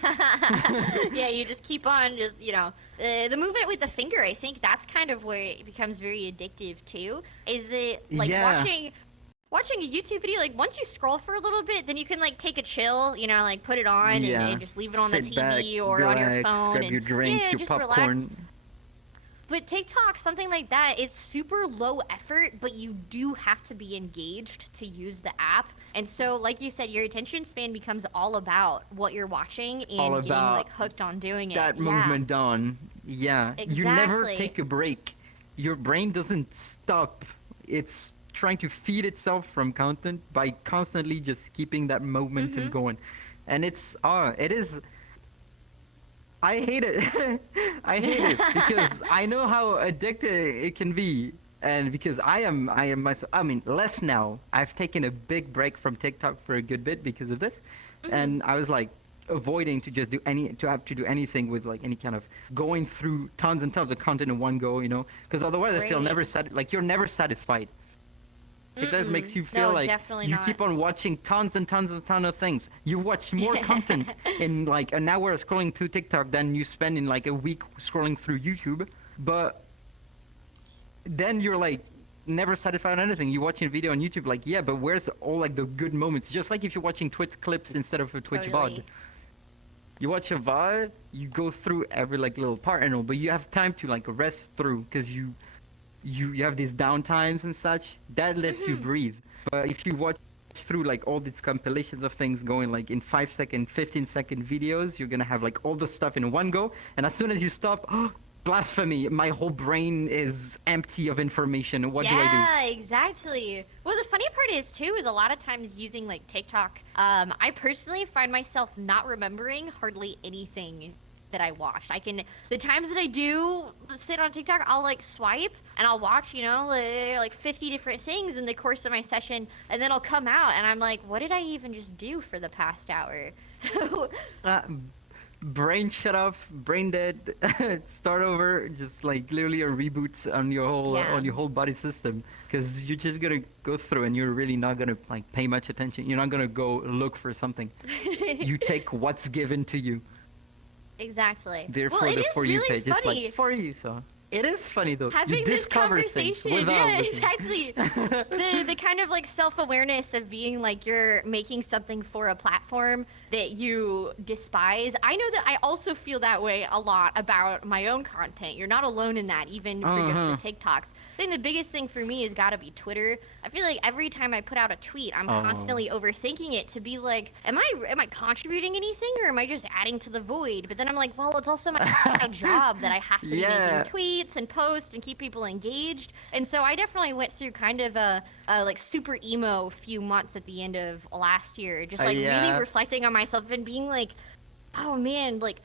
Yeah, you just keep on the movement with the finger. I think that's kind of where it becomes very addictive too. Is that like Yeah. watching a YouTube video, like once you scroll for a little bit, then you can like take a chill, like put it on and just leave it on the Sit TV back, or on your relax, phone grab and your drink, yeah, your just popcorn. relax. But TikTok, something like that, it's super low effort, but you do have to be engaged to use the app. And so, like you said, your attention span becomes all about what you're watching and All getting about like hooked on doing it. That Yeah. movement on. Yeah. You never Exactly. take a break. Your brain doesn't stop. It's trying to feed itself from content by constantly just keeping that momentum going. And it is. I hate it. I hate it because I know how addictive it can be. And because I am myself, I mean, less now. I've taken a big break from TikTok for a good bit because of this. And I was like avoiding to just have to do anything with like any kind of going through tons and tons of content in one go, you know, because otherwise I feel Right. you're never satisfied. That makes you feel No, like definitely you not. keep on watching tons and tons of things. You watch more content in like an hour scrolling through TikTok than you spend in like a week scrolling through YouTube. But then you're like never satisfied on anything. You're watching a video on YouTube, like, yeah, but where's all like the good moments? Just like if you're watching Twitch clips instead of a Twitch VOD. Totally. You watch a VOD, you go through every like little part and all, but you have time to like rest through because you have these downtimes and such. That lets you breathe. But if you watch through like all these compilations of things going like in 5-second, 15-second videos, you're gonna have like all the stuff in one go, and as soon as you stop, blasphemy, my whole brain is empty of information. What do I do? Yeah, exactly. Well, the funny part is too is a lot of times using like TikTok, I personally find myself not remembering hardly anything that I watched. The times that I do sit on TikTok, I'll like swipe and I'll watch, you know, like 50 different things in the course of my session, and then I'll come out and I'm like, what did I even just do for the past hour? So Brain shut off, brain dead, start over, just like literally a reboot on your whole body system, because you're just gonna go through and you're really not gonna like pay much attention. You're not gonna go look for something. You take what's given to you. exactly. Therefore, Well, it the is For You really page is funny. like for you, so it is funny though. Having You this discover things conversation, without yeah, looking. exactly. The kind of like self-awareness of being like you're making something for a platform that you despise. I know that I also feel that way a lot about my own content. You're not alone in that, even for just the TikToks. I think the biggest thing for me has got to be Twitter. I feel like every time I put out a tweet, I'm constantly overthinking it to be like, am I contributing anything, or am I just adding to the void? But then I'm like, well, it's also my job that I have to be making tweets and post and keep people engaged. And so I definitely went through kind of a like super emo few months at the end of last year, just like really reflecting on myself and being like, oh man, like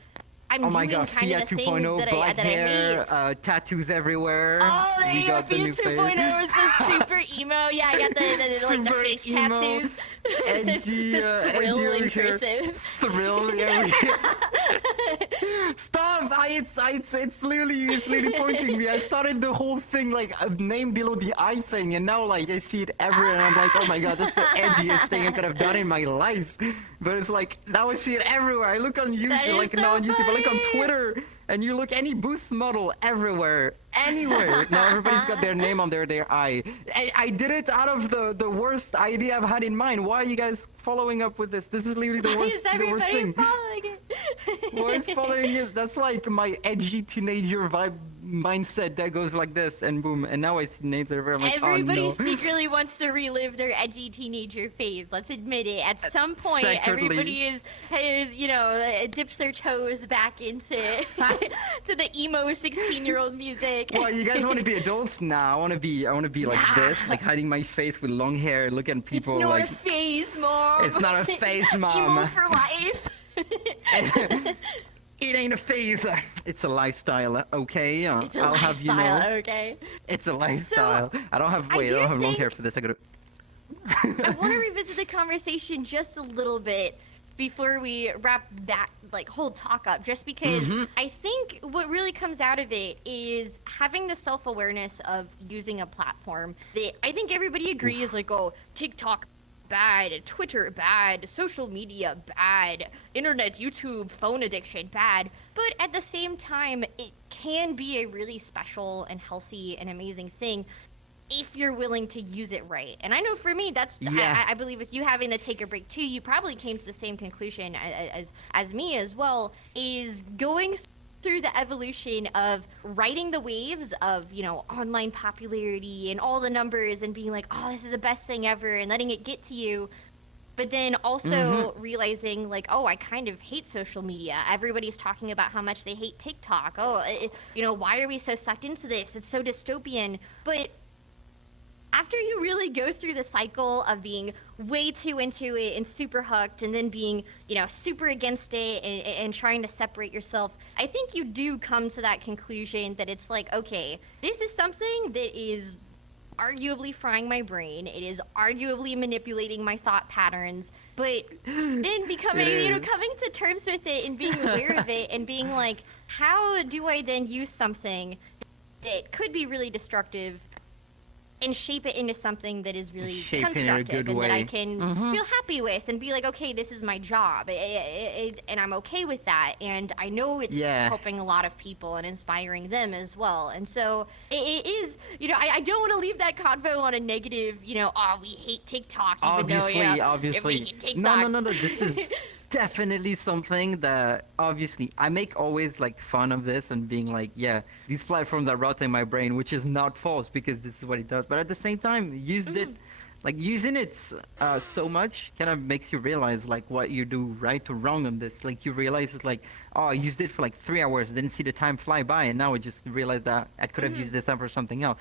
I'm doing kind PHIA of the thing 2.0, that black I hair, hate. Tattoos everywhere. Oh, there We you go. got the PHIA new 2.0 is the super emo. Yeah, I got the like the Super face emo, tattoos. It says thrill edgy in over here. cursive. Thrill, yeah. Stop! It's literally pointing me. I started the whole thing like a name below the eye thing, and now like I see it everywhere, and I'm like, oh my god, that's the edgiest thing I could have done in my life. But it's like now I see it everywhere. I look on YouTube, like so now on YouTube, I look on funny. Twitter, and you look any booth model everywhere, anywhere. Now everybody's got their name on their eye. I did it out of the worst idea I've had in mind. Why are you guys following up with this? This is literally the Why worst, is the worst everybody thing. following it? Why is following it? That's like my edgy teenager vibe mindset that goes like this, and boom, and now I see names everywhere. I'm like, Everybody oh no. secretly wants to relive their edgy teenager phase. Let's admit it. At some point, Secretly. everybody has you know dipped their toes back into to the emo 16-year-old music. Well, you guys want to be adults now? I want to be like this, like hiding my face with long hair, looking at It's people not like. a phase, mom. It's not a phase, Mom. Emo for life. It ain't a phase. It's a lifestyle, okay? It's a I'll have you lifestyle, know. okay? It's a lifestyle. I don't have I do long think- hair for this. I gotta. I want to revisit the conversation just a little bit before we wrap that like whole talk up, just because I think what really comes out of it is having the self-awareness of using a platform that I think everybody agrees like, oh, TikTok bad, Twitter bad, social media bad, internet, YouTube, phone addiction bad. But at the same time, it can be a really special and healthy and amazing thing if you're willing to use it right. And I know for me, that's I believe with you having to take a break too, you probably came to the same conclusion as me as well, is going through the evolution of riding the waves of, online popularity and all the numbers and being like, oh, this is the best thing ever, and letting it get to you. But then also realizing, like, oh, I kind of hate social media. Everybody's talking about how much they hate TikTok. Oh, why are we so sucked into this? It's so dystopian. But after you really go through the cycle of being way too into it and super hooked and then being, super against it and trying to separate yourself, I think you do come to that conclusion that it's like, okay, this is something that is arguably frying my brain. It is arguably manipulating my thought patterns. But then becoming, coming to terms with it and being aware of it and being like, how do I then use something that could be really destructive and shape it into something that is really constructive and that I can feel happy with and be like, okay, this is my job, and I'm okay with that, and I know it's helping a lot of people and inspiring them as well. And so it is, I don't want to leave that convo on a negative, oh, we hate TikTok, even obviously. No, this is definitely something that obviously I make always like fun of this and being like, yeah, these platforms are rotting my brain, which is not false because this is what it does. But at the same time, using it so much kind of makes you realize like what you do right or wrong on this. Like you realize it's like, oh, I used it for like 3 hours, didn't see the time fly by, and now I just realized that I could have used this time for something else.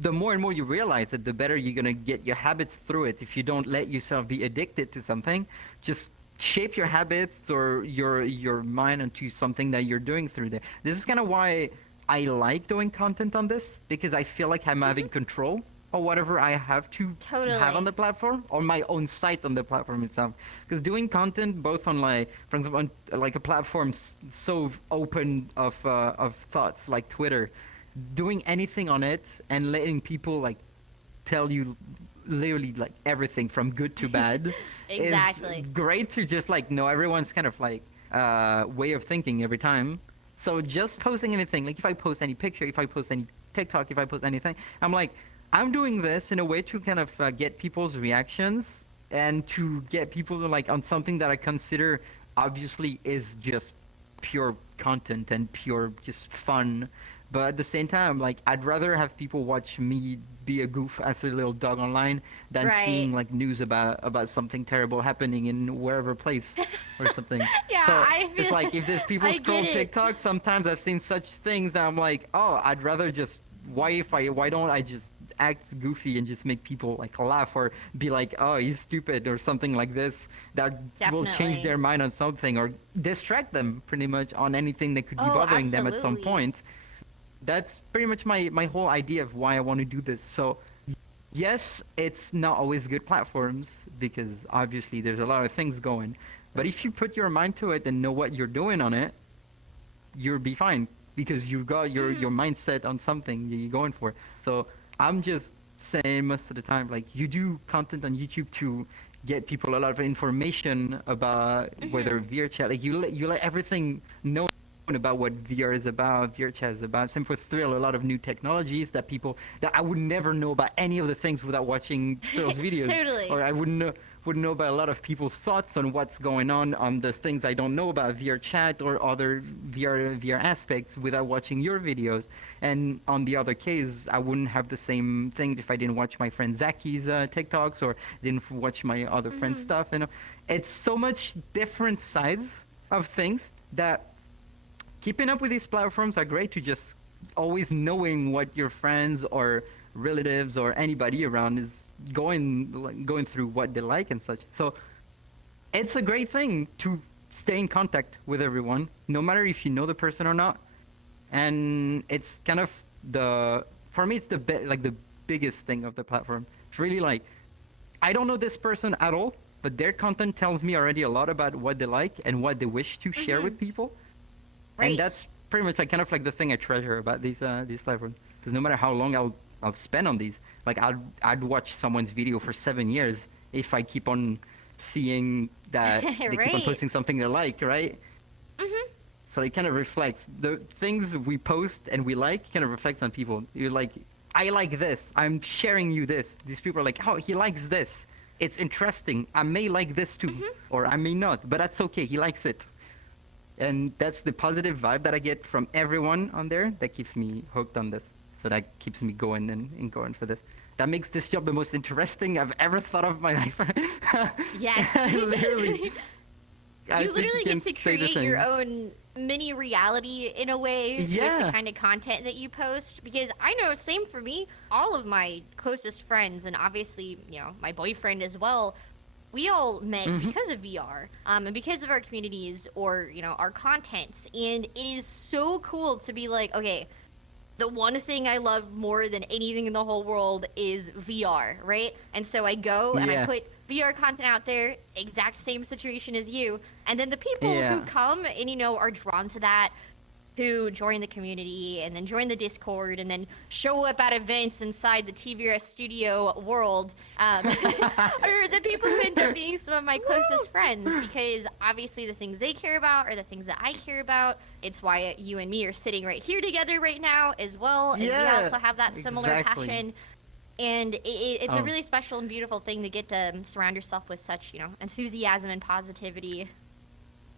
The more and more you realize it, the better you're gonna get your habits through it. If you don't let yourself be addicted to something, just shape your habits or your mind into something that you're doing through there. This is kind of why I like doing content on this, because I feel like I'm having control of whatever I have to have on the platform, or my own site on the platform itself. Because doing content both on like, for example, on like a platform so open of thoughts like Twitter, doing anything on it and letting people like tell you literally like everything from good to bad exactly. is great to just like know everyone's kind of like way of thinking every time. So just posting anything, like if I post any picture, if I post any TikTok, if I post anything, I'm like, I'm doing this in a way to kind of get people's reactions and to get people to like on something that I consider obviously is just pure content and pure just fun. But at the same time, like, I'd rather have people watch me be a goof as a little dog online than seeing like news about something terrible happening in wherever place or something. So it's like if there's people scroll TikTok, sometimes I've seen such things that I'm like, oh, I'd rather just why don't I just act goofy and just make people like laugh or be like, oh, he's stupid or something like this that will change their mind on something or distract them pretty much on anything that could be bothering them at some point. That's pretty much my whole idea of why I want to do this. So yes, it's not always good platforms because obviously there's a lot of things going, but if you put your mind to it and know what you're doing on it, you'll be fine because you've got your mindset on something you're going for. So I'm just saying most of the time, like, you do content on YouTube to get people a lot of information about whether VRChat, like you let everything know about what VR is about, VRChat is about. Same for Thrill, a lot of new technologies that I would never know about any of the things without watching Thrill's videos. Totally. Or I wouldn't know about a lot of people's thoughts on what's going on the things I don't know about VRChat or other VR aspects without watching your videos. And on the other case, I wouldn't have the same thing if I didn't watch my friend Zaki's TikToks or didn't watch my other friend's stuff. You know, it's so much different sides of things that keeping up with these platforms are great to just always knowing what your friends or relatives or anybody around is going through, what they like and such. So it's a great thing to stay in contact with everyone, no matter if you know the person or not. And it's kind of for me, it's the biggest thing of the platform. It's really like, I don't know this person at all, but their content tells me already a lot about what they like and what they wish to share with people. Right. And that's pretty much like kind of like the thing I treasure about these platforms. Because no matter how long I'll spend on these, like I'd watch someone's video for 7 years if I keep on seeing that they keep on posting something they like, right? So it kind of reflects the things we post and we like kind of reflects on people. You're like, I like this. I'm sharing you this. These people are like, oh, he likes this. It's interesting. I may like this too, or I may not, but that's okay. He likes it. and that's the positive vibe that I get from everyone on there that keeps me hooked on this. So that keeps me going and going for this. That makes this job the most interesting I've ever thought of in my life. Yes. Literally. You literally get to create your own mini reality in a way with the kind of content that you post. Because I know, same for me, all of my closest friends, and obviously, you know, my boyfriend as well, we all met because of VR, and because of our communities or, you know, our contents. And it is so cool to be like, okay, the one thing I love more than anything in the whole world is VR, right? And so I go and I put VR content out there, exact same situation as you. And then the people who come and, you know, are drawn to that, who join the community and then join the Discord and then show up at events inside the TVRS studio world, are the people who end up being some of my closest friends, because obviously the things they care about are the things that I care about. It's why you and me are sitting right here together right now as well, and we also have that similar passion. And it's a really special and beautiful thing to get to surround yourself with such, you know, enthusiasm and positivity.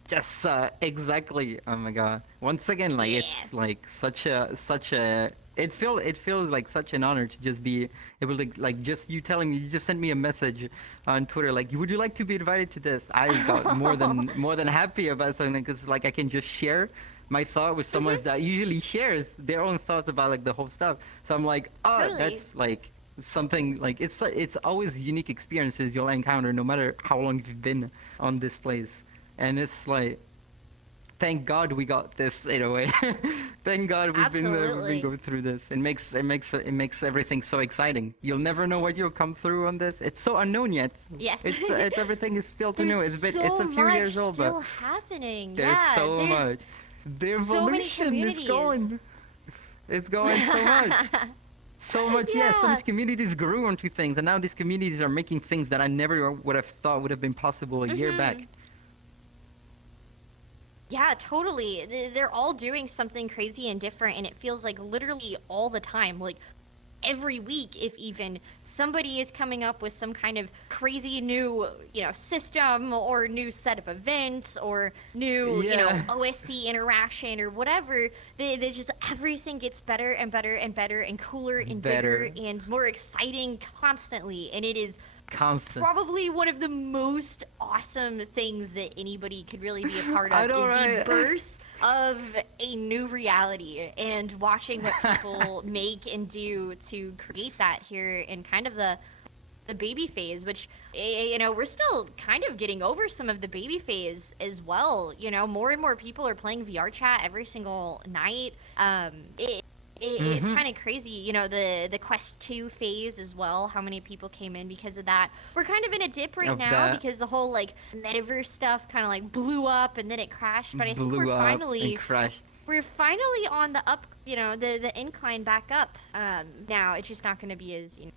Yes, exactly. Oh my god. Once again, like it's like such a it feels like such an honor to just be able to, like, just you telling me, you just sent me a message on Twitter like, would you like to be invited to this? I got more than happy about something, because like I can just share my thought with someone that usually shares their own thoughts about like the whole stuff. So I'm like, oh, that's like something, like it's always unique experiences you'll encounter no matter how long you've been on this place. And it's like, thank God we got this in a way. Thank God we've been going through this. It makes everything so exciting. You'll never know what you'll come through on this. It's so unknown yet. Yes. It's everything is still to know. It's a few years old, but still happening. There's so much. The evolution is going. It's going so much. So much, so much communities grew onto things, and now these communities are making things that I never would have thought would have been possible a year back. Yeah, totally. They're all doing something crazy and different, and it feels like literally all the time. Like, every week, if even, somebody is coming up with some kind of crazy new, you know, system or new set of events or new, you know, OSC interaction or whatever. They just, everything gets better and better and better and cooler and bigger and more exciting constantly. And it is probably one of the most awesome things that anybody could really be a part of, the birth of a new reality, and watching what people make and do to create that here in kind of the baby phase, which, you know, we're still kind of getting over some of the baby phase as well. You know, more and more people are playing VRChat every single night. It's kind of crazy, you know, the Quest 2 phase as well, how many people came in because of that. We're kind of in a dip right now because the whole, like, metaverse stuff kind of, like, blew up and then it crashed, but I think we're finally on the up, you know, the incline back up. Now it's just not going to be as, you know,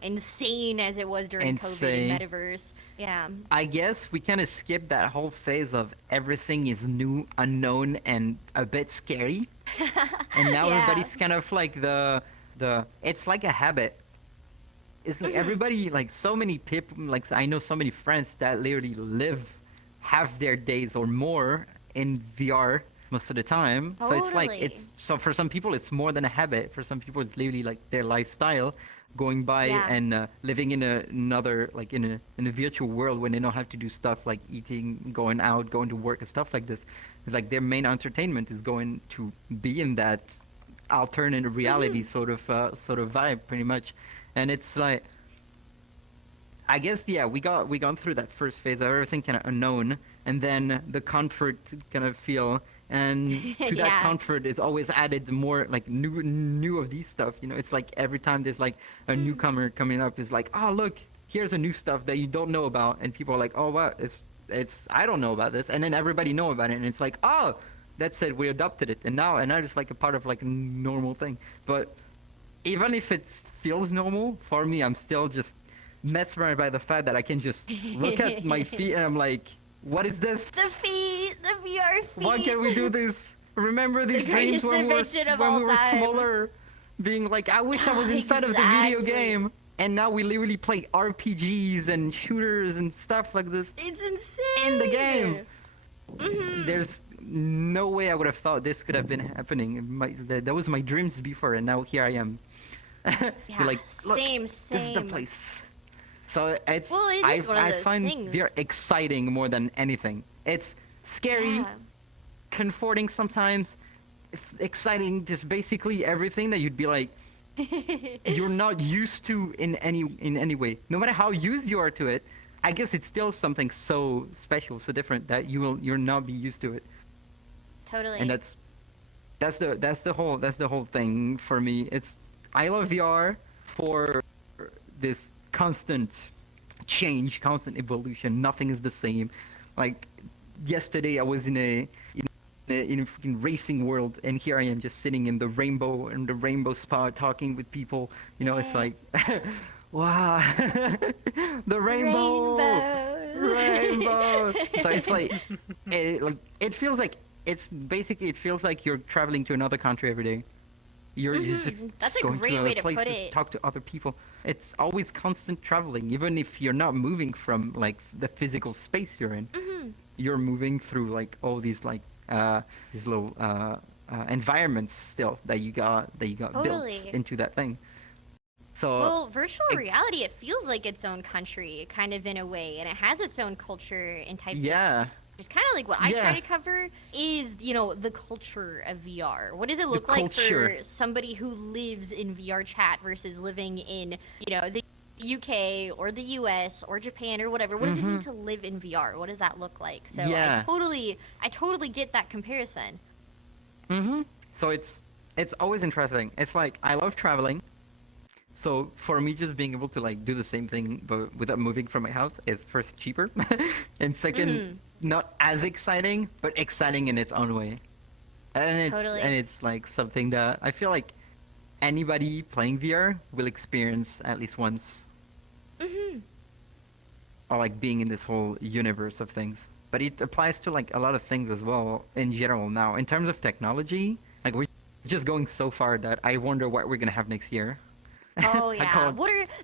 insane as it was during COVID and metaverse. Yeah. I guess we kind of skipped that whole phase of everything is new, unknown, and a bit scary. And now everybody's kind of like it's like a habit. It's like everybody, like so many people, like I know so many friends that literally live half their days or more in VR most of the time. So it's like, so for some people it's more than a habit. For some people it's literally like their lifestyle, going by and living in another, like in a virtual world when they don't have to do stuff like eating, going out, going to work and stuff like this. Like their main entertainment is going to be in that alternate reality sort of vibe, pretty much. And it's like, I guess we gone through that first phase of everything kind of unknown, and then the comfort kind of feel, and to that comfort is always added more like new of these stuff. You know, it's like every time there's like a newcomer coming up, is like, oh look, here's a new stuff that you don't know about, and people are like, oh what, it's I don't know about this, and then everybody know about it, and it's like, oh, that's it, we adopted it, and now it's like a part of like a normal thing. But even if it feels normal for me, I'm still just mesmerized by the fact that I can just look at my feet and I'm like, what is this? The feet, the VR feet. Why can't we do this? Remember these dreams when we were smaller, being like, I wish I was inside of the video game. And now we literally play RPGs and shooters and stuff like this. It's insane. In the game. There's no way I would have thought this could have been happening. That was my dreams before, and now here I am. Yeah, Like, look, same. this is the place. So it's Well, it is one of I those find things. VR exciting more than anything. It's scary, Yeah. comforting sometimes, exciting, just basically everything that you'd be like you're not used to in any way. No matter how used you are to it, I guess it's still something so special, so different that you'll not be used to it. Totally. And that's the whole thing for me. I love VR for this constant change, constant evolution. Nothing is the same. Like yesterday, I was in a freaking racing world, and here I am just sitting in the rainbow spa, talking with people. You know, it's like, wow, the rainbow, rainbow. So it's like, it feels like it feels like you're traveling to another country every day. You're just That's a going great to other way to put places, it. talk to other people. It's always constant traveling, even if you're not moving from like the physical space you're in. You're moving through like all these like these little environments still that you got built Totally. into that thing. So Well, virtual reality, it feels like its own country, kind of in a way, and it has its own culture and types of yeah, It's kind of like what I Yeah. try to cover is, the culture of VR. What does it look like culture. for somebody who lives in VRChat versus living in, the UK or the US or Japan or whatever? What does it mean to live in VR? What does that look like? So Yeah. I totally get that comparison. So it's always interesting. It's like I love traveling. So for me, just being able to like do the same thing but without moving from my house is first cheaper, and second not as exciting, but exciting in its own way. And Totally. it's like something that I feel like anybody playing VR will experience at least once, or like being in this whole universe of things. But it applies to like a lot of things as well in general now. In terms of technology, like we're just going so far that I wonder what we're gonna have next year. Oh I yeah. can't-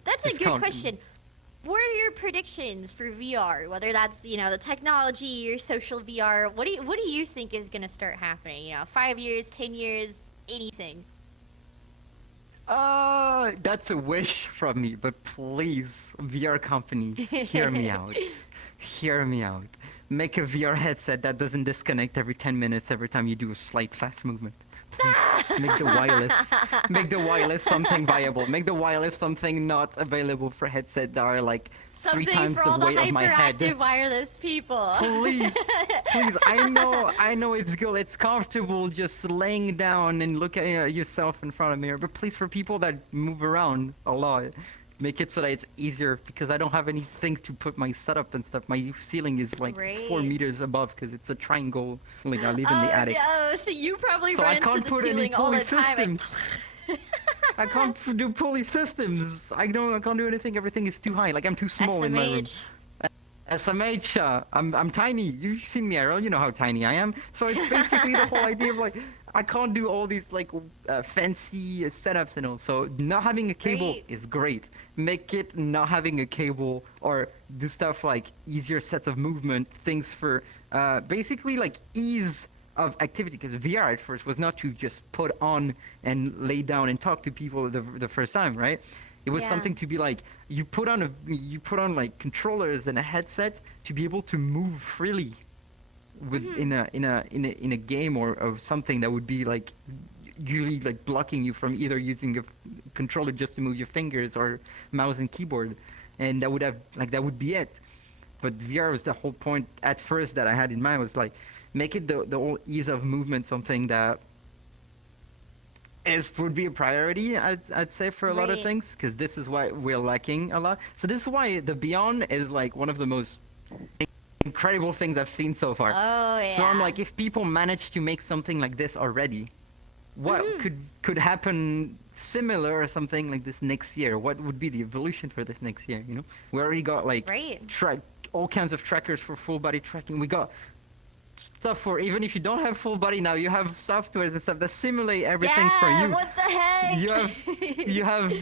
That's a it's good can't- question. What are your predictions for VR? Whether that's, the technology or social VR, what do you think is going to start happening? 5 years, 10 years, anything. That's a wish from me, but please, VR companies, hear me out. Hear me out. Make a VR headset that doesn't disconnect every 10 minutes every time you do a slight fast movement. Please, make the wireless something viable. Make the wireless something not available for headsets that are like Something 3 times for the all the weight of my head. hyperactive wireless people. Please, please. I know it's good. It's comfortable just laying down and look at yourself in front of a mirror. But please, for people that move around a lot, make it so that it's easier, because I don't have any things to put my setup and stuff. My ceiling is like 4 Right. meters above because it's a triangle. Like I live in the attic. No, so you probably So run I into can't the put any ceiling all pulley the time. systems. I can't do pulley systems. I can't do anything. Everything is too high. Like I'm too small in my room. SMH. SMH, I'm tiny. You've seen me, Errol. You know how tiny I am. So it's basically the whole idea of like, I can't do all these like fancy setups and all. So not having a cable Great. is great. Make it not having a cable, or do stuff like easier sets of movement, things for basically like ease of activity. Because VR at first was not to just put on and lay down and talk to people the first time, right? It was Yeah. something to be like you put on like controllers and a headset to be able to move freely with in a game or something that would be like usually like blocking you from either using a controller just to move your fingers or mouse and keyboard, and that would be it. But VR was the whole point at first that I had in mind, was like make it the whole ease of movement something that would be a priority, I'd say, for a lot of Right. things, because this is why we're lacking a lot. So this is why the Beyond is like one of the most incredible things I've seen so far. Oh yeah. So I'm like, if people manage to make something like this already, what could happen similar or something like this next year? What would be the evolution for this next year? You know, we already got like Right. all kinds of trackers for full body tracking. We got stuff for even if you don't have full body now, you have softwares and stuff that simulate everything for Yeah, you. what the heck? You have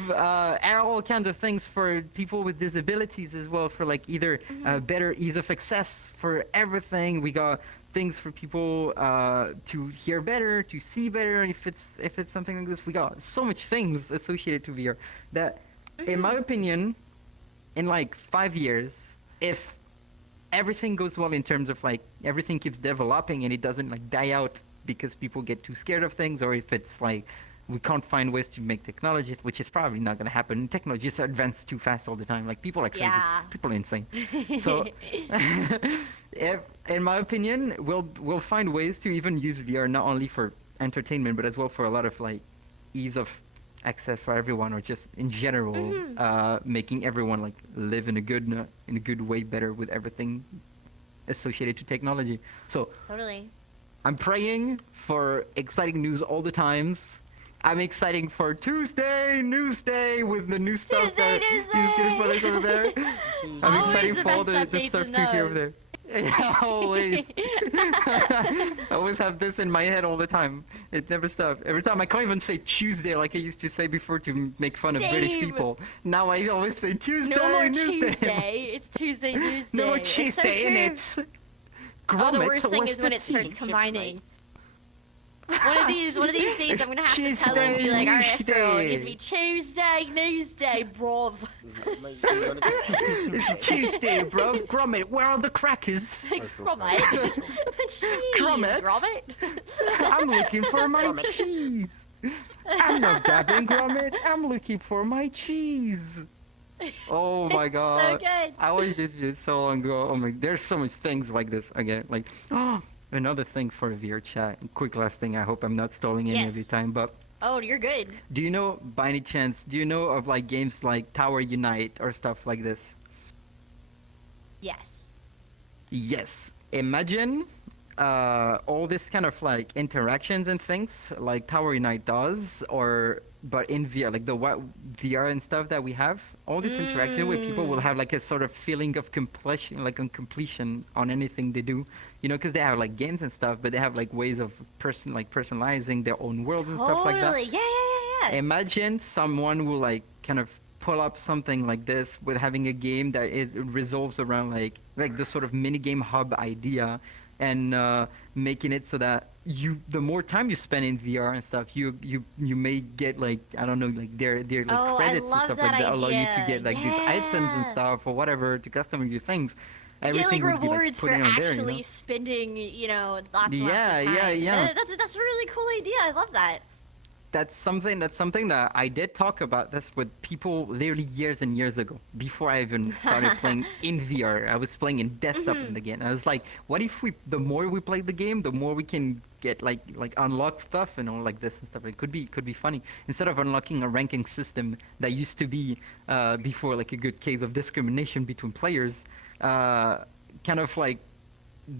all kinds of things for people with disabilities as well, for like either better ease of access for everything. We got things for people to hear better, to see better. If it's something like this, we got so much things associated to VR that, in my opinion, in like 5 years, if everything goes well in terms of like everything keeps developing and it doesn't like die out because people get too scared of things, or if it's like we can't find ways to make technology, which is probably not going to happen. Technology is advanced too fast all the time. Like people are crazy. Yeah. People are insane. So, if, in my opinion, we'll find ways to even use VR not only for entertainment but as well for a lot of like ease of access for everyone, or just in general, making everyone like live in a good way better with everything associated to technology. So Totally. I'm praying for exciting news all the times. I'm exciting for Tuesday, News Day, with the new stuff Tuesday, that News he's gonna put us over there. I'm Always excited the for all best the updates stuff in to hear over those. there. Yeah, always. I always have this in my head all the time. It never stops. Every time I can't even say Tuesday like I used to say before to make fun of British Same. people. Now I always say Tuesday, No more News Tuesday. It's Tuesday, Newsday. No more It's so Tuesday in true. it. Oh, the Grommet, worst thing where's is when the it starts tea? combining. One of these days, It's I'm gonna have to tell him, be like, all right, Tuesday, Astro, it needs to be Tuesday, Newsday, brov. It's Tuesday, bro. Grommet, where are the crackers? Grommet. Jeez, Grommet? Grommet. I'm looking for my cheese. I'm not dabbing, Grommet. I'm looking for my cheese. Oh my god. So good. I was just so long ago. Oh my, there's so much things like this again. Like, another thing for VRChat. Quick last thing. I hope I'm not stalling any of your Yes. time, but Oh, you're good. do you know, by any chance, do you know of like games like Tower Unite or stuff like this? Yes. Yes. Imagine all this kind of like interactions and things like Tower Unite does, but in VR, like the VR and stuff that we have, all this interaction where people will have like a sort of feeling of completion, like on completion on anything they do, you know, because they have like games and stuff, but they have like ways of personalizing their own worlds and stuff like that. Totally. Yeah. Imagine someone will like kind of pull up something like this with having a game that resolves around like the sort of mini game hub idea, and making it so that the more time you spend in VR and stuff, you may get like, I don't know, like their like Oh, I credits and love stuff that like that allow you to idea. get like these items and Yeah. stuff or whatever to custom your things. You get like Everything would be, like, rewards for putting on there, you actually know? spending, lots and lots Yeah, of time. yeah. That's a really cool idea. I love that. That's something that I did talk about this with people literally years and years ago, before I even started playing in VR. I was playing in desktop in the game. I was like, what if the more we play the game, the more we can get like unlock stuff and all like this and stuff. It could be funny, instead of unlocking a ranking system that used to be before like a good case of discrimination between players, kind of like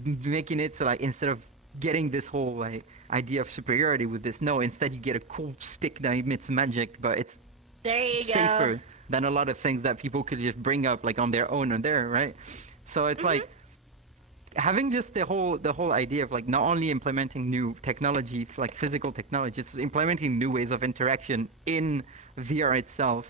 making it so like instead of getting this whole like idea of superiority with this, no, instead you get a cool stick that emits magic, but it's There you safer go. than a lot of things that people could just bring up like on their own or there, right? So it's like having just the whole idea of like not only implementing new technology, like physical technology, it's implementing new ways of interaction in VR itself.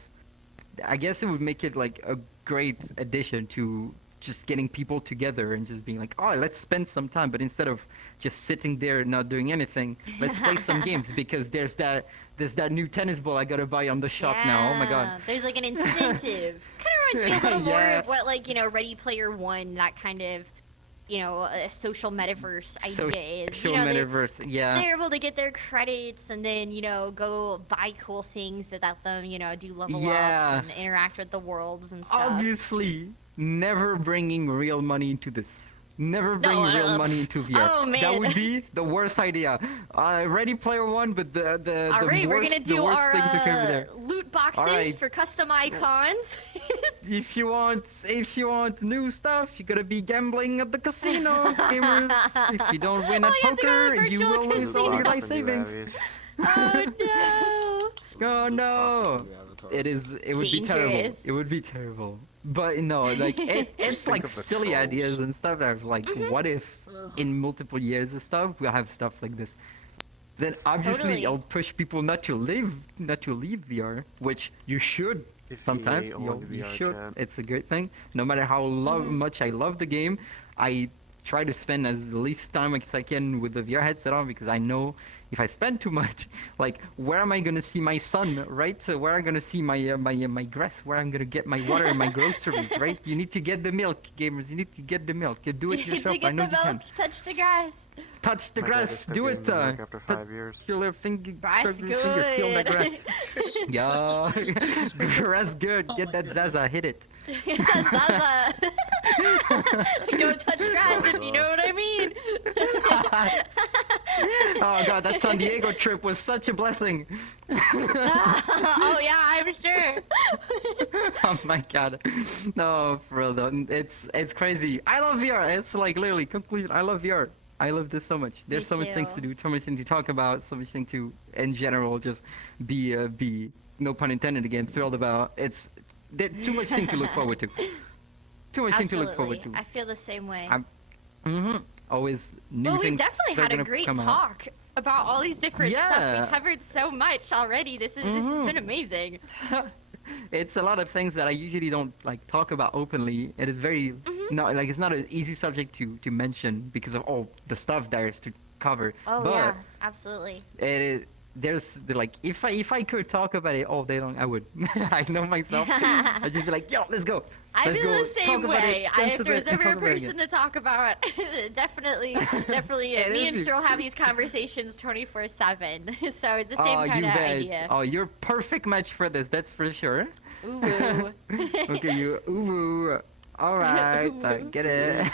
I guess it would make it like a great addition to just getting people together and just being like, oh, let's spend some time, but instead of just sitting there not doing anything, let's play some games, because there's that new tennis ball I gotta buy on the shop now. Oh my god. Yeah, there's like an incentive. Kind of reminds me a little more Yeah. of what Ready Player One, that kind of, social metaverse idea is. Social metaverse, yeah. They're able to get their credits and then, go buy cool things that let them, do level Yeah. ups and interact with the worlds and stuff. Obviously, never bringing real money into this. Never bring real money into VR. Oh, man. That would be the worst idea. Ready Player One, but the All right, we're worst, gonna the do worst our thing to come there. loot boxes All right. for custom icons. If you want new stuff, you gotta be gambling at the casino, gamers. If you don't win Oh, at you have to go to poker, the you virtual will lose all your casino. life savings. Oh no! Oh no! It would be terrible. Dangerous. It would be terrible. But no, like it's like of the silly trolls. ideas and stuff that are like, what if in multiple years and stuff we'll have stuff like this? Then obviously Totally. I'll push people not to leave VR, which you should sometimes. You should. It's a great thing. No matter how much I love the game, I try to spend as least time as I can with the VR headset on, because I know if I spend too much, like where am I gonna see my son, right? So where am I gonna see my grass? Where I'm gonna get my water and my groceries, right? You need to get the milk, gamers. You need to get the milk. You do it You yourself. to get I know the you milk, can. touch the grass. Touch the My dad grass. is Do it. cooking milk after 5 years. Your little finger. Grass shrug your finger, feel that good. grass. Yeah, grass good. Get that Zaza. Hit it. Zaza. Go touch grass if you know what I mean. Oh god, that San Diego trip was such a blessing. Oh yeah, I'm sure. Oh my god. No, for real though. It's crazy. I love VR. It's like literally conclusion. I love VR. I love this so much. There's so much things to too. do, so much things to talk about, so much thing to in general just be no pun intended again, thrilled about. It's too much thing to look forward to. Too much thing to look forward to. Absolutely. I feel the same way. Always new Well, we things. definitely that are had a gonna great come out. talk about all these different stuff. Yeah. We covered so much already. This has been amazing. It's a lot of things that I usually don't like talk about openly. It is very not like it's not an easy subject to mention because of all the stuff there is to cover. Oh but yeah, absolutely. it is like if I could talk about it all day long, I would. I know myself. I'd just be like, yo, let's go. I Let's feel go the same talk about way. it, dance If a there's bit, and ever a talk about it person again. to talk about, definitely It me is and you. Cyril have these conversations 24/7. So it's the same Oh, kind you of bet. idea. Oh, you're perfect match for this. That's for sure. Ooh. Okay, you ooh. All right, get it.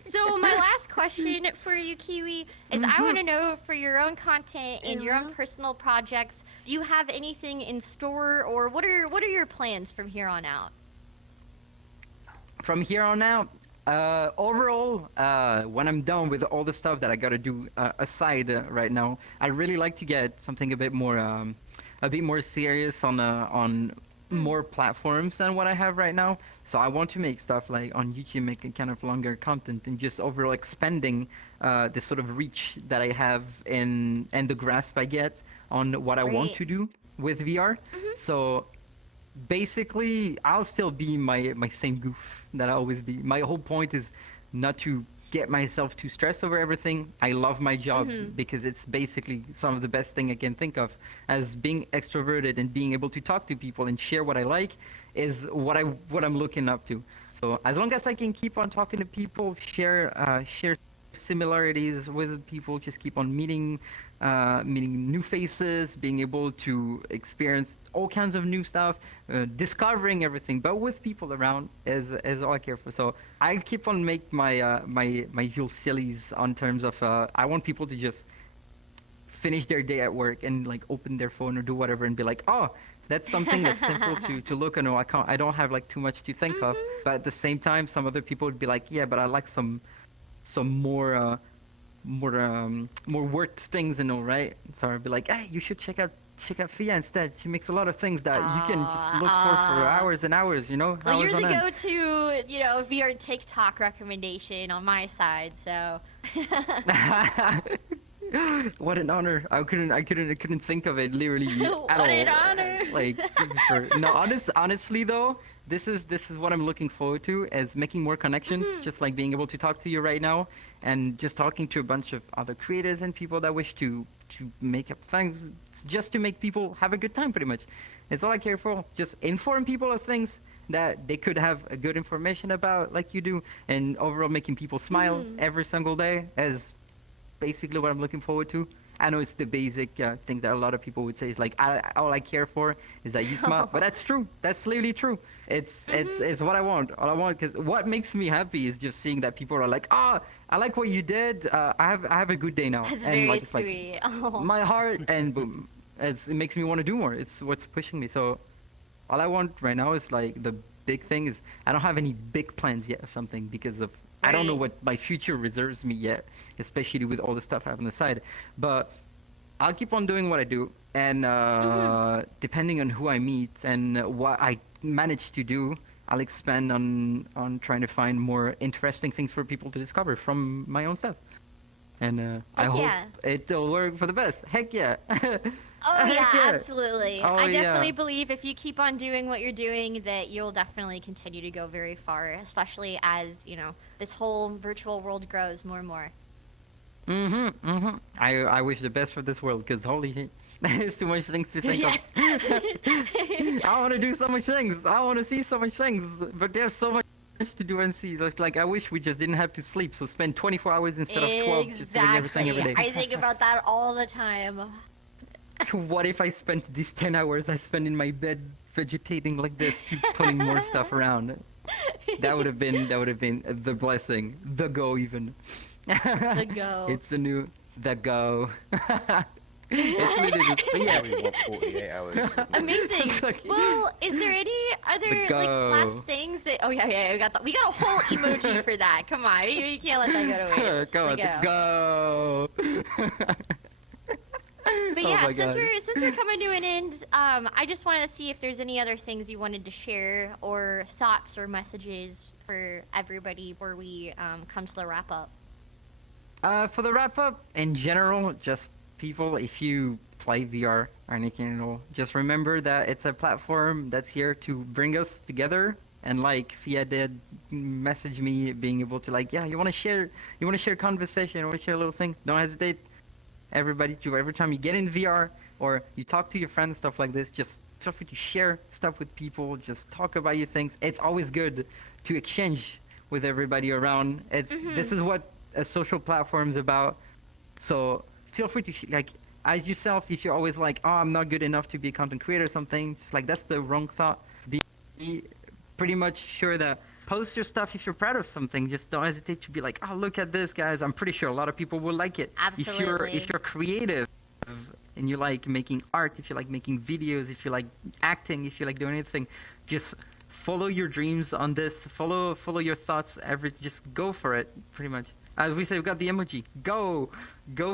So my last question for you, Kiwi, is I want to know for your own content and your own personal projects, do you have anything in store, or what are your plans from here on out? From here on out, overall, when I'm done with all the stuff that I gotta do aside right now, I really like to get something a bit more serious on more platforms than what I have right now. So I want to make stuff like on YouTube, making kind of longer content and just overall expanding the sort of reach that I have and the grasp I get on what I want Great. to do with VR. So basically, I'll still be my same goof that I always be. My whole point is not to get myself too stressed over everything. I love my job because it's basically some of the best thing I can think of. As being extroverted and being able to talk to people and share what I like is what I'm looking up to. So as long as I can keep on talking to people, share similarities with people, just keep on meeting new faces, being able to experience all kinds of new stuff, discovering everything, but with people around is all I care for. So I keep on make my usual sillies on terms of I want people to just finish their day at work and like open their phone or do whatever and be like, oh, that's something that's simple to look at. No, I don't have like too much to think of. But at the same time, some other people would be like, yeah, but I like some more worked things and all, right? So I'd be like, hey, you should check out PHIA instead. She makes a lot of things that you can just look for hours and hours, you know? Well, hours you're the on end. go-to, VR TikTok recommendation on my side, so. What an honor! I couldn't think of it literally at all. What an honor! Like, honestly though, this is what I'm looking forward to, is making more connections, just like being able to talk to you right now, and just talking to a bunch of other creators and people that wish to make up things, just to make people have a good time, pretty much. It's all I care for. Just inform people of things that they could have a good information about, like you do, and overall making people smile every single day is basically what I'm looking forward to. I know it's the basic thing that a lot of people would say is like, all I care for is that you smile, but that's true. That's literally true. It's what I want. All I want, because what makes me happy is just seeing that people are like, oh, I like what you did. I have a good day now. That's and very like, it's sweet. like my heart, and boom, it makes me want to do more. It's what's pushing me. So all I want right now is like the big thing is I don't have any big plans yet of something because of I don't know Right. what my future reserves me yet, especially with all the stuff I have on the side. But I'll keep on doing what I do, and depending on who I meet and what I manage to do, I'll expand on trying to find more interesting things for people to discover from my own stuff. and I Heck hope yeah. it'll work for the best. Heck yeah. Oh Heck yeah, yeah. absolutely. Oh, I yeah. definitely believe if you keep on doing what you're doing, that you'll definitely continue to go very far, especially as, you know, this whole virtual world grows more and more. I wish the best for this world, because holy shit, there's too much things to think of. Yes. I want to do so much things. I want to see so much things, but there's so much to do and see. Like I wish we just didn't have to sleep, so spend 24 hours instead of 12 just doing everything every day. I think about that all the time. What if I spent these 10 hours I spend in my bed vegetating like this, to putting more stuff around? That would have been the blessing, the go even. The go. It's the new the go. It's literally this, but yeah. We want 48 hours. Amazing. It's like- Well, is there any other like go. last things that? Oh yeah, we got a whole emoji for that. Come on, you can't let that go to waste. Go, The go. But Oh yeah, my since God. we're coming to an end, I just wanted to see if there's any other things you wanted to share or thoughts or messages for everybody before we come to the wrap up. For the wrap up, in general, just people, if you play VR or anything at all, just remember that it's a platform that's here to bring us together. And like PHIA did message me, being able to like, yeah, you want to share conversation, you want to share a little thing, don't hesitate. Everybody, every time you get in VR or you talk to your friends, stuff like this, just feel free to share stuff with people, just talk about your things. It's always good to exchange with everybody around. This is what a social platform's about. So feel free to like, as yourself, if you're always like, oh, I'm not good enough to be a content creator or something, just like that's the wrong thought. Be pretty much sure that post your stuff if you're proud of something. Just don't hesitate to be like, oh, look at this, guys. I'm pretty sure a lot of people will like it. Absolutely. If you're creative and you like making art, if you like making videos, if you like acting, if you like doing anything, just follow your dreams on this. Follow your thoughts. Just go for it. Pretty much. As we say, we got the emoji. Go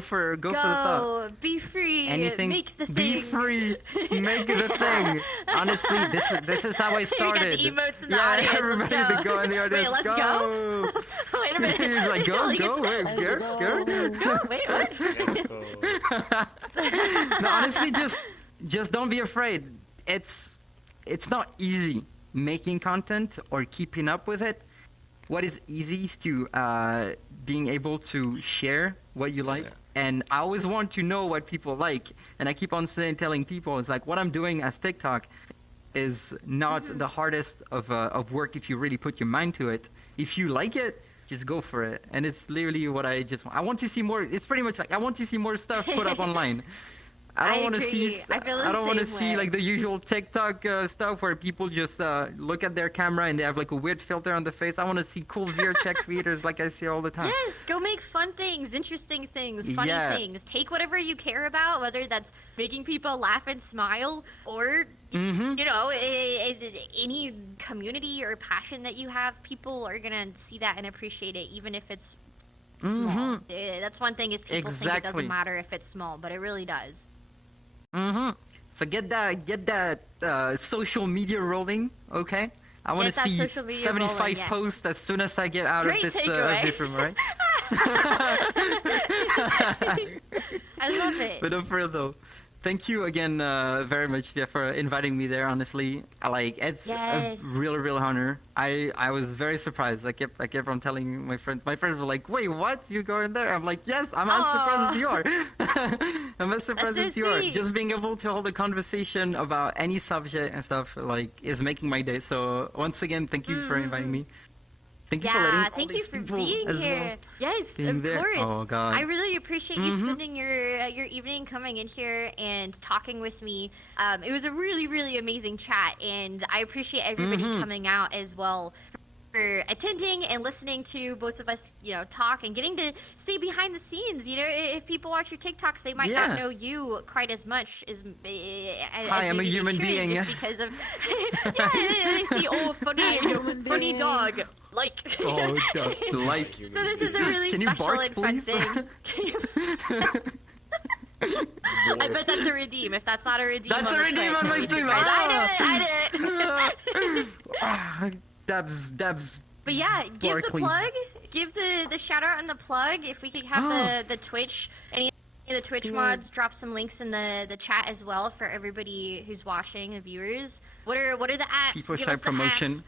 for the thought. Be free. Anything. Make the thing. Be free. Make the thing. Honestly, this is how I started. We got the emotes in the yeah, audience. everybody Let's go. to go in the audience. Wait, let's go. Wait a minute. He's like, go. Wait, what? No, honestly, just don't be afraid. It's not easy making content or keeping up with it. What is easy is to being able to share what you like. Yeah. And I always want to know what people like. And I keep on telling people, it's like what I'm doing as TikTok is not the hardest of work if you really put your mind to it. If you like it, just go for it. And it's literally what I want to see more. It's pretty much like I want to see more stuff put up online. I don't want to see. I feel the I don't want to same see way. like the usual TikTok stuff where people just look at their camera and they have like a weird filter on the face. I want to see cool VRChat creators like I see all the time. Yes, go make fun things, interesting things, funny Yeah. things. Take whatever you care about, whether that's making people laugh and smile or, Mm-hmm. you know, any community or passion that you have. People are going to see that and appreciate it, even if it's small. That's one thing is people think it Exactly. doesn't matter if it's small, but it really does. Mm-hmm. So get that social media rolling, okay? I want Get to that see social media 75 rolling, yes. posts as soon as I get out Great of takeaway. this room, right? I love it. But for real though, thank you again very much for inviting me there. Honestly, it's Yes. a real honor. I was very surprised. I kept on telling my friends. My friends were like, "Wait, what? You going there?" I'm like, "Yes, I'm as surprised as you are." I'm as surprised so as you are. sweet. Just being able to hold a conversation about any subject and stuff like is making my day. So once again, thank you for inviting me. Thank you for letting all thank you these for people being as here. well. Yes, being of there. course. Oh, God. I really appreciate you spending your evening coming in here and talking with me. It was a really amazing chat, and I appreciate everybody coming out as well for attending and listening to both of us, you know, talk and getting to see behind the scenes. You know, if people watch your TikToks, they might not Yeah. know you quite as much as Hi, I'm a maybe they human should, being. just because of they see funny dog like. Oh, God. Like. So this is a really Can you special bark, and fun please? thing. I bet that's a redeem. If that's not a redeem, That's on a the redeem site. on my stream. I did it. Dabs. But yeah, give Barkley. the plug. give the shout out and the plug. If we could have the Twitch, any of the Twitch mods drop some links in the chat as well for everybody who's watching, the viewers. What are the apps? People Give shy us the promotion.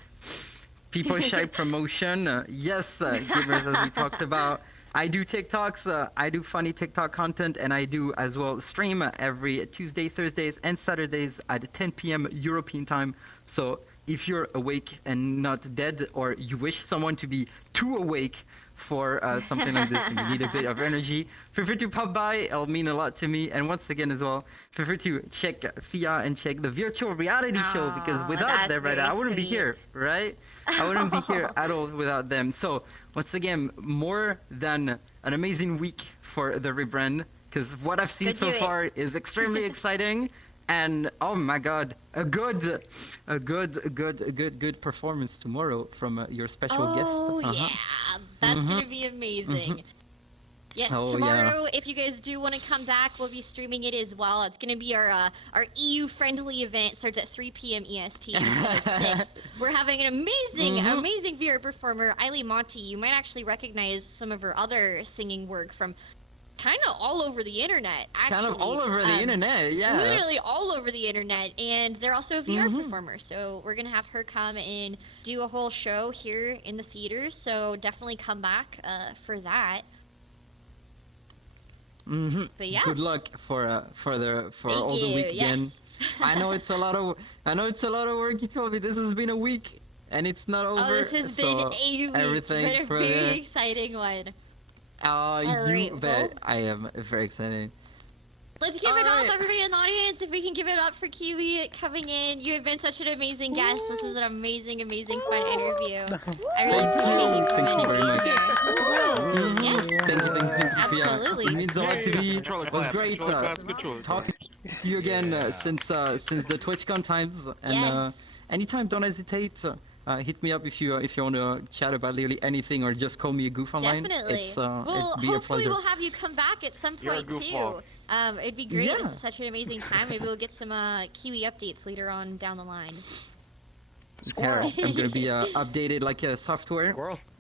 People shy promotion. Yes, gamers, as we talked about. I do TikToks, I do funny TikTok content, and I do as well stream every Tuesday, Thursdays, and Saturdays at 10 p.m. European time. So if you're awake and not dead, or you wish someone to be too awake for something like this and you need a bit of energy, feel free to pop by. It'll mean a lot to me. And once again as well, feel free to check PHIA and check the virtual reality show, because without them right now, I wouldn't be here, right? I wouldn't be here at all without them. So once again, more than an amazing week for the rebrand, because what I've seen so far is extremely exciting. And oh my God, a good performance tomorrow from your special guest. Oh yeah, that's gonna be amazing. Yes, tomorrow, if you guys do want to come back, we'll be streaming it as well. It's gonna be our EU-friendly event. Starts at 3 p.m. EST instead of 6. We're having an amazing VR performer, Eileen Monty. You might actually recognize some of her other singing work from kind of all over the internet, actually. Kind of all over the internet, yeah. Literally all over the internet, and they're also a VR performer, so we're gonna have her come and do a whole show here in the theater, so definitely come back for that. But yeah. Good luck for all the week again. I know it's a lot of work. You told me this has been a week, and it's not over. Oh, this has been a week. Everything but a very exciting one. You bet. I am very excited. Let's give it up, everybody in the audience. If we can give it up for Kiwi coming in. You have been such an amazing guest. This was an amazing, fun interview. I really appreciate you coming and being here. Yes. Thank you. Absolutely. It means a lot to me. It was great talking to you again since the TwitchCon times. And anytime, don't hesitate. Hit me up if you want to chat about literally anything, or just call me a goof online. Definitely. Well, hopefully a pleasure. we'll have you come back at some point too. It'd be great. This was such an amazing time. Maybe we'll get some Kiwi updates later on down the line. I'm gonna be updated like a software.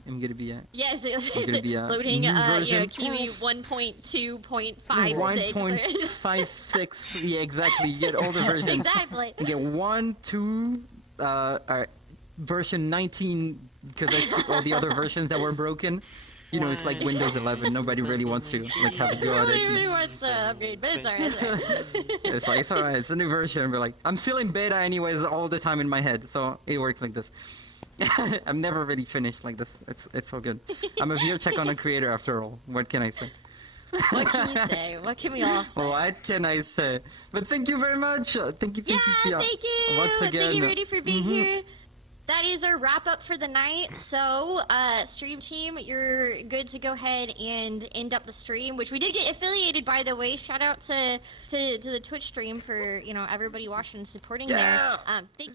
I'm gonna be yes, gonna be loading Kiwi 1.2.56. 1.56. Yeah, exactly. You get all the versions. Exactly. You get 1, 2, version 19, because I skipped all the other versions that were broken. You know, it's like Windows 11. Nobody really wants to have a go at it. Nobody really wants to upgrade, but it's alright. It's like, it's alright. It's a new version. But like, I'm still in beta anyways all the time in my head, so it works like this. I'm never really finished like this. It's all good. I'm a VRChat content creator after all. What can I say? What can you say? What can we all say? What can I say? But thank you very much. Thank you. Thank you. Once again. Thank you, Rudy, for being here. That is our wrap up for the night. So, stream team, you're good to go ahead and end up the stream, which we did get affiliated, by the way. Shout out to the Twitch stream for everybody watching and supporting there. Thank you.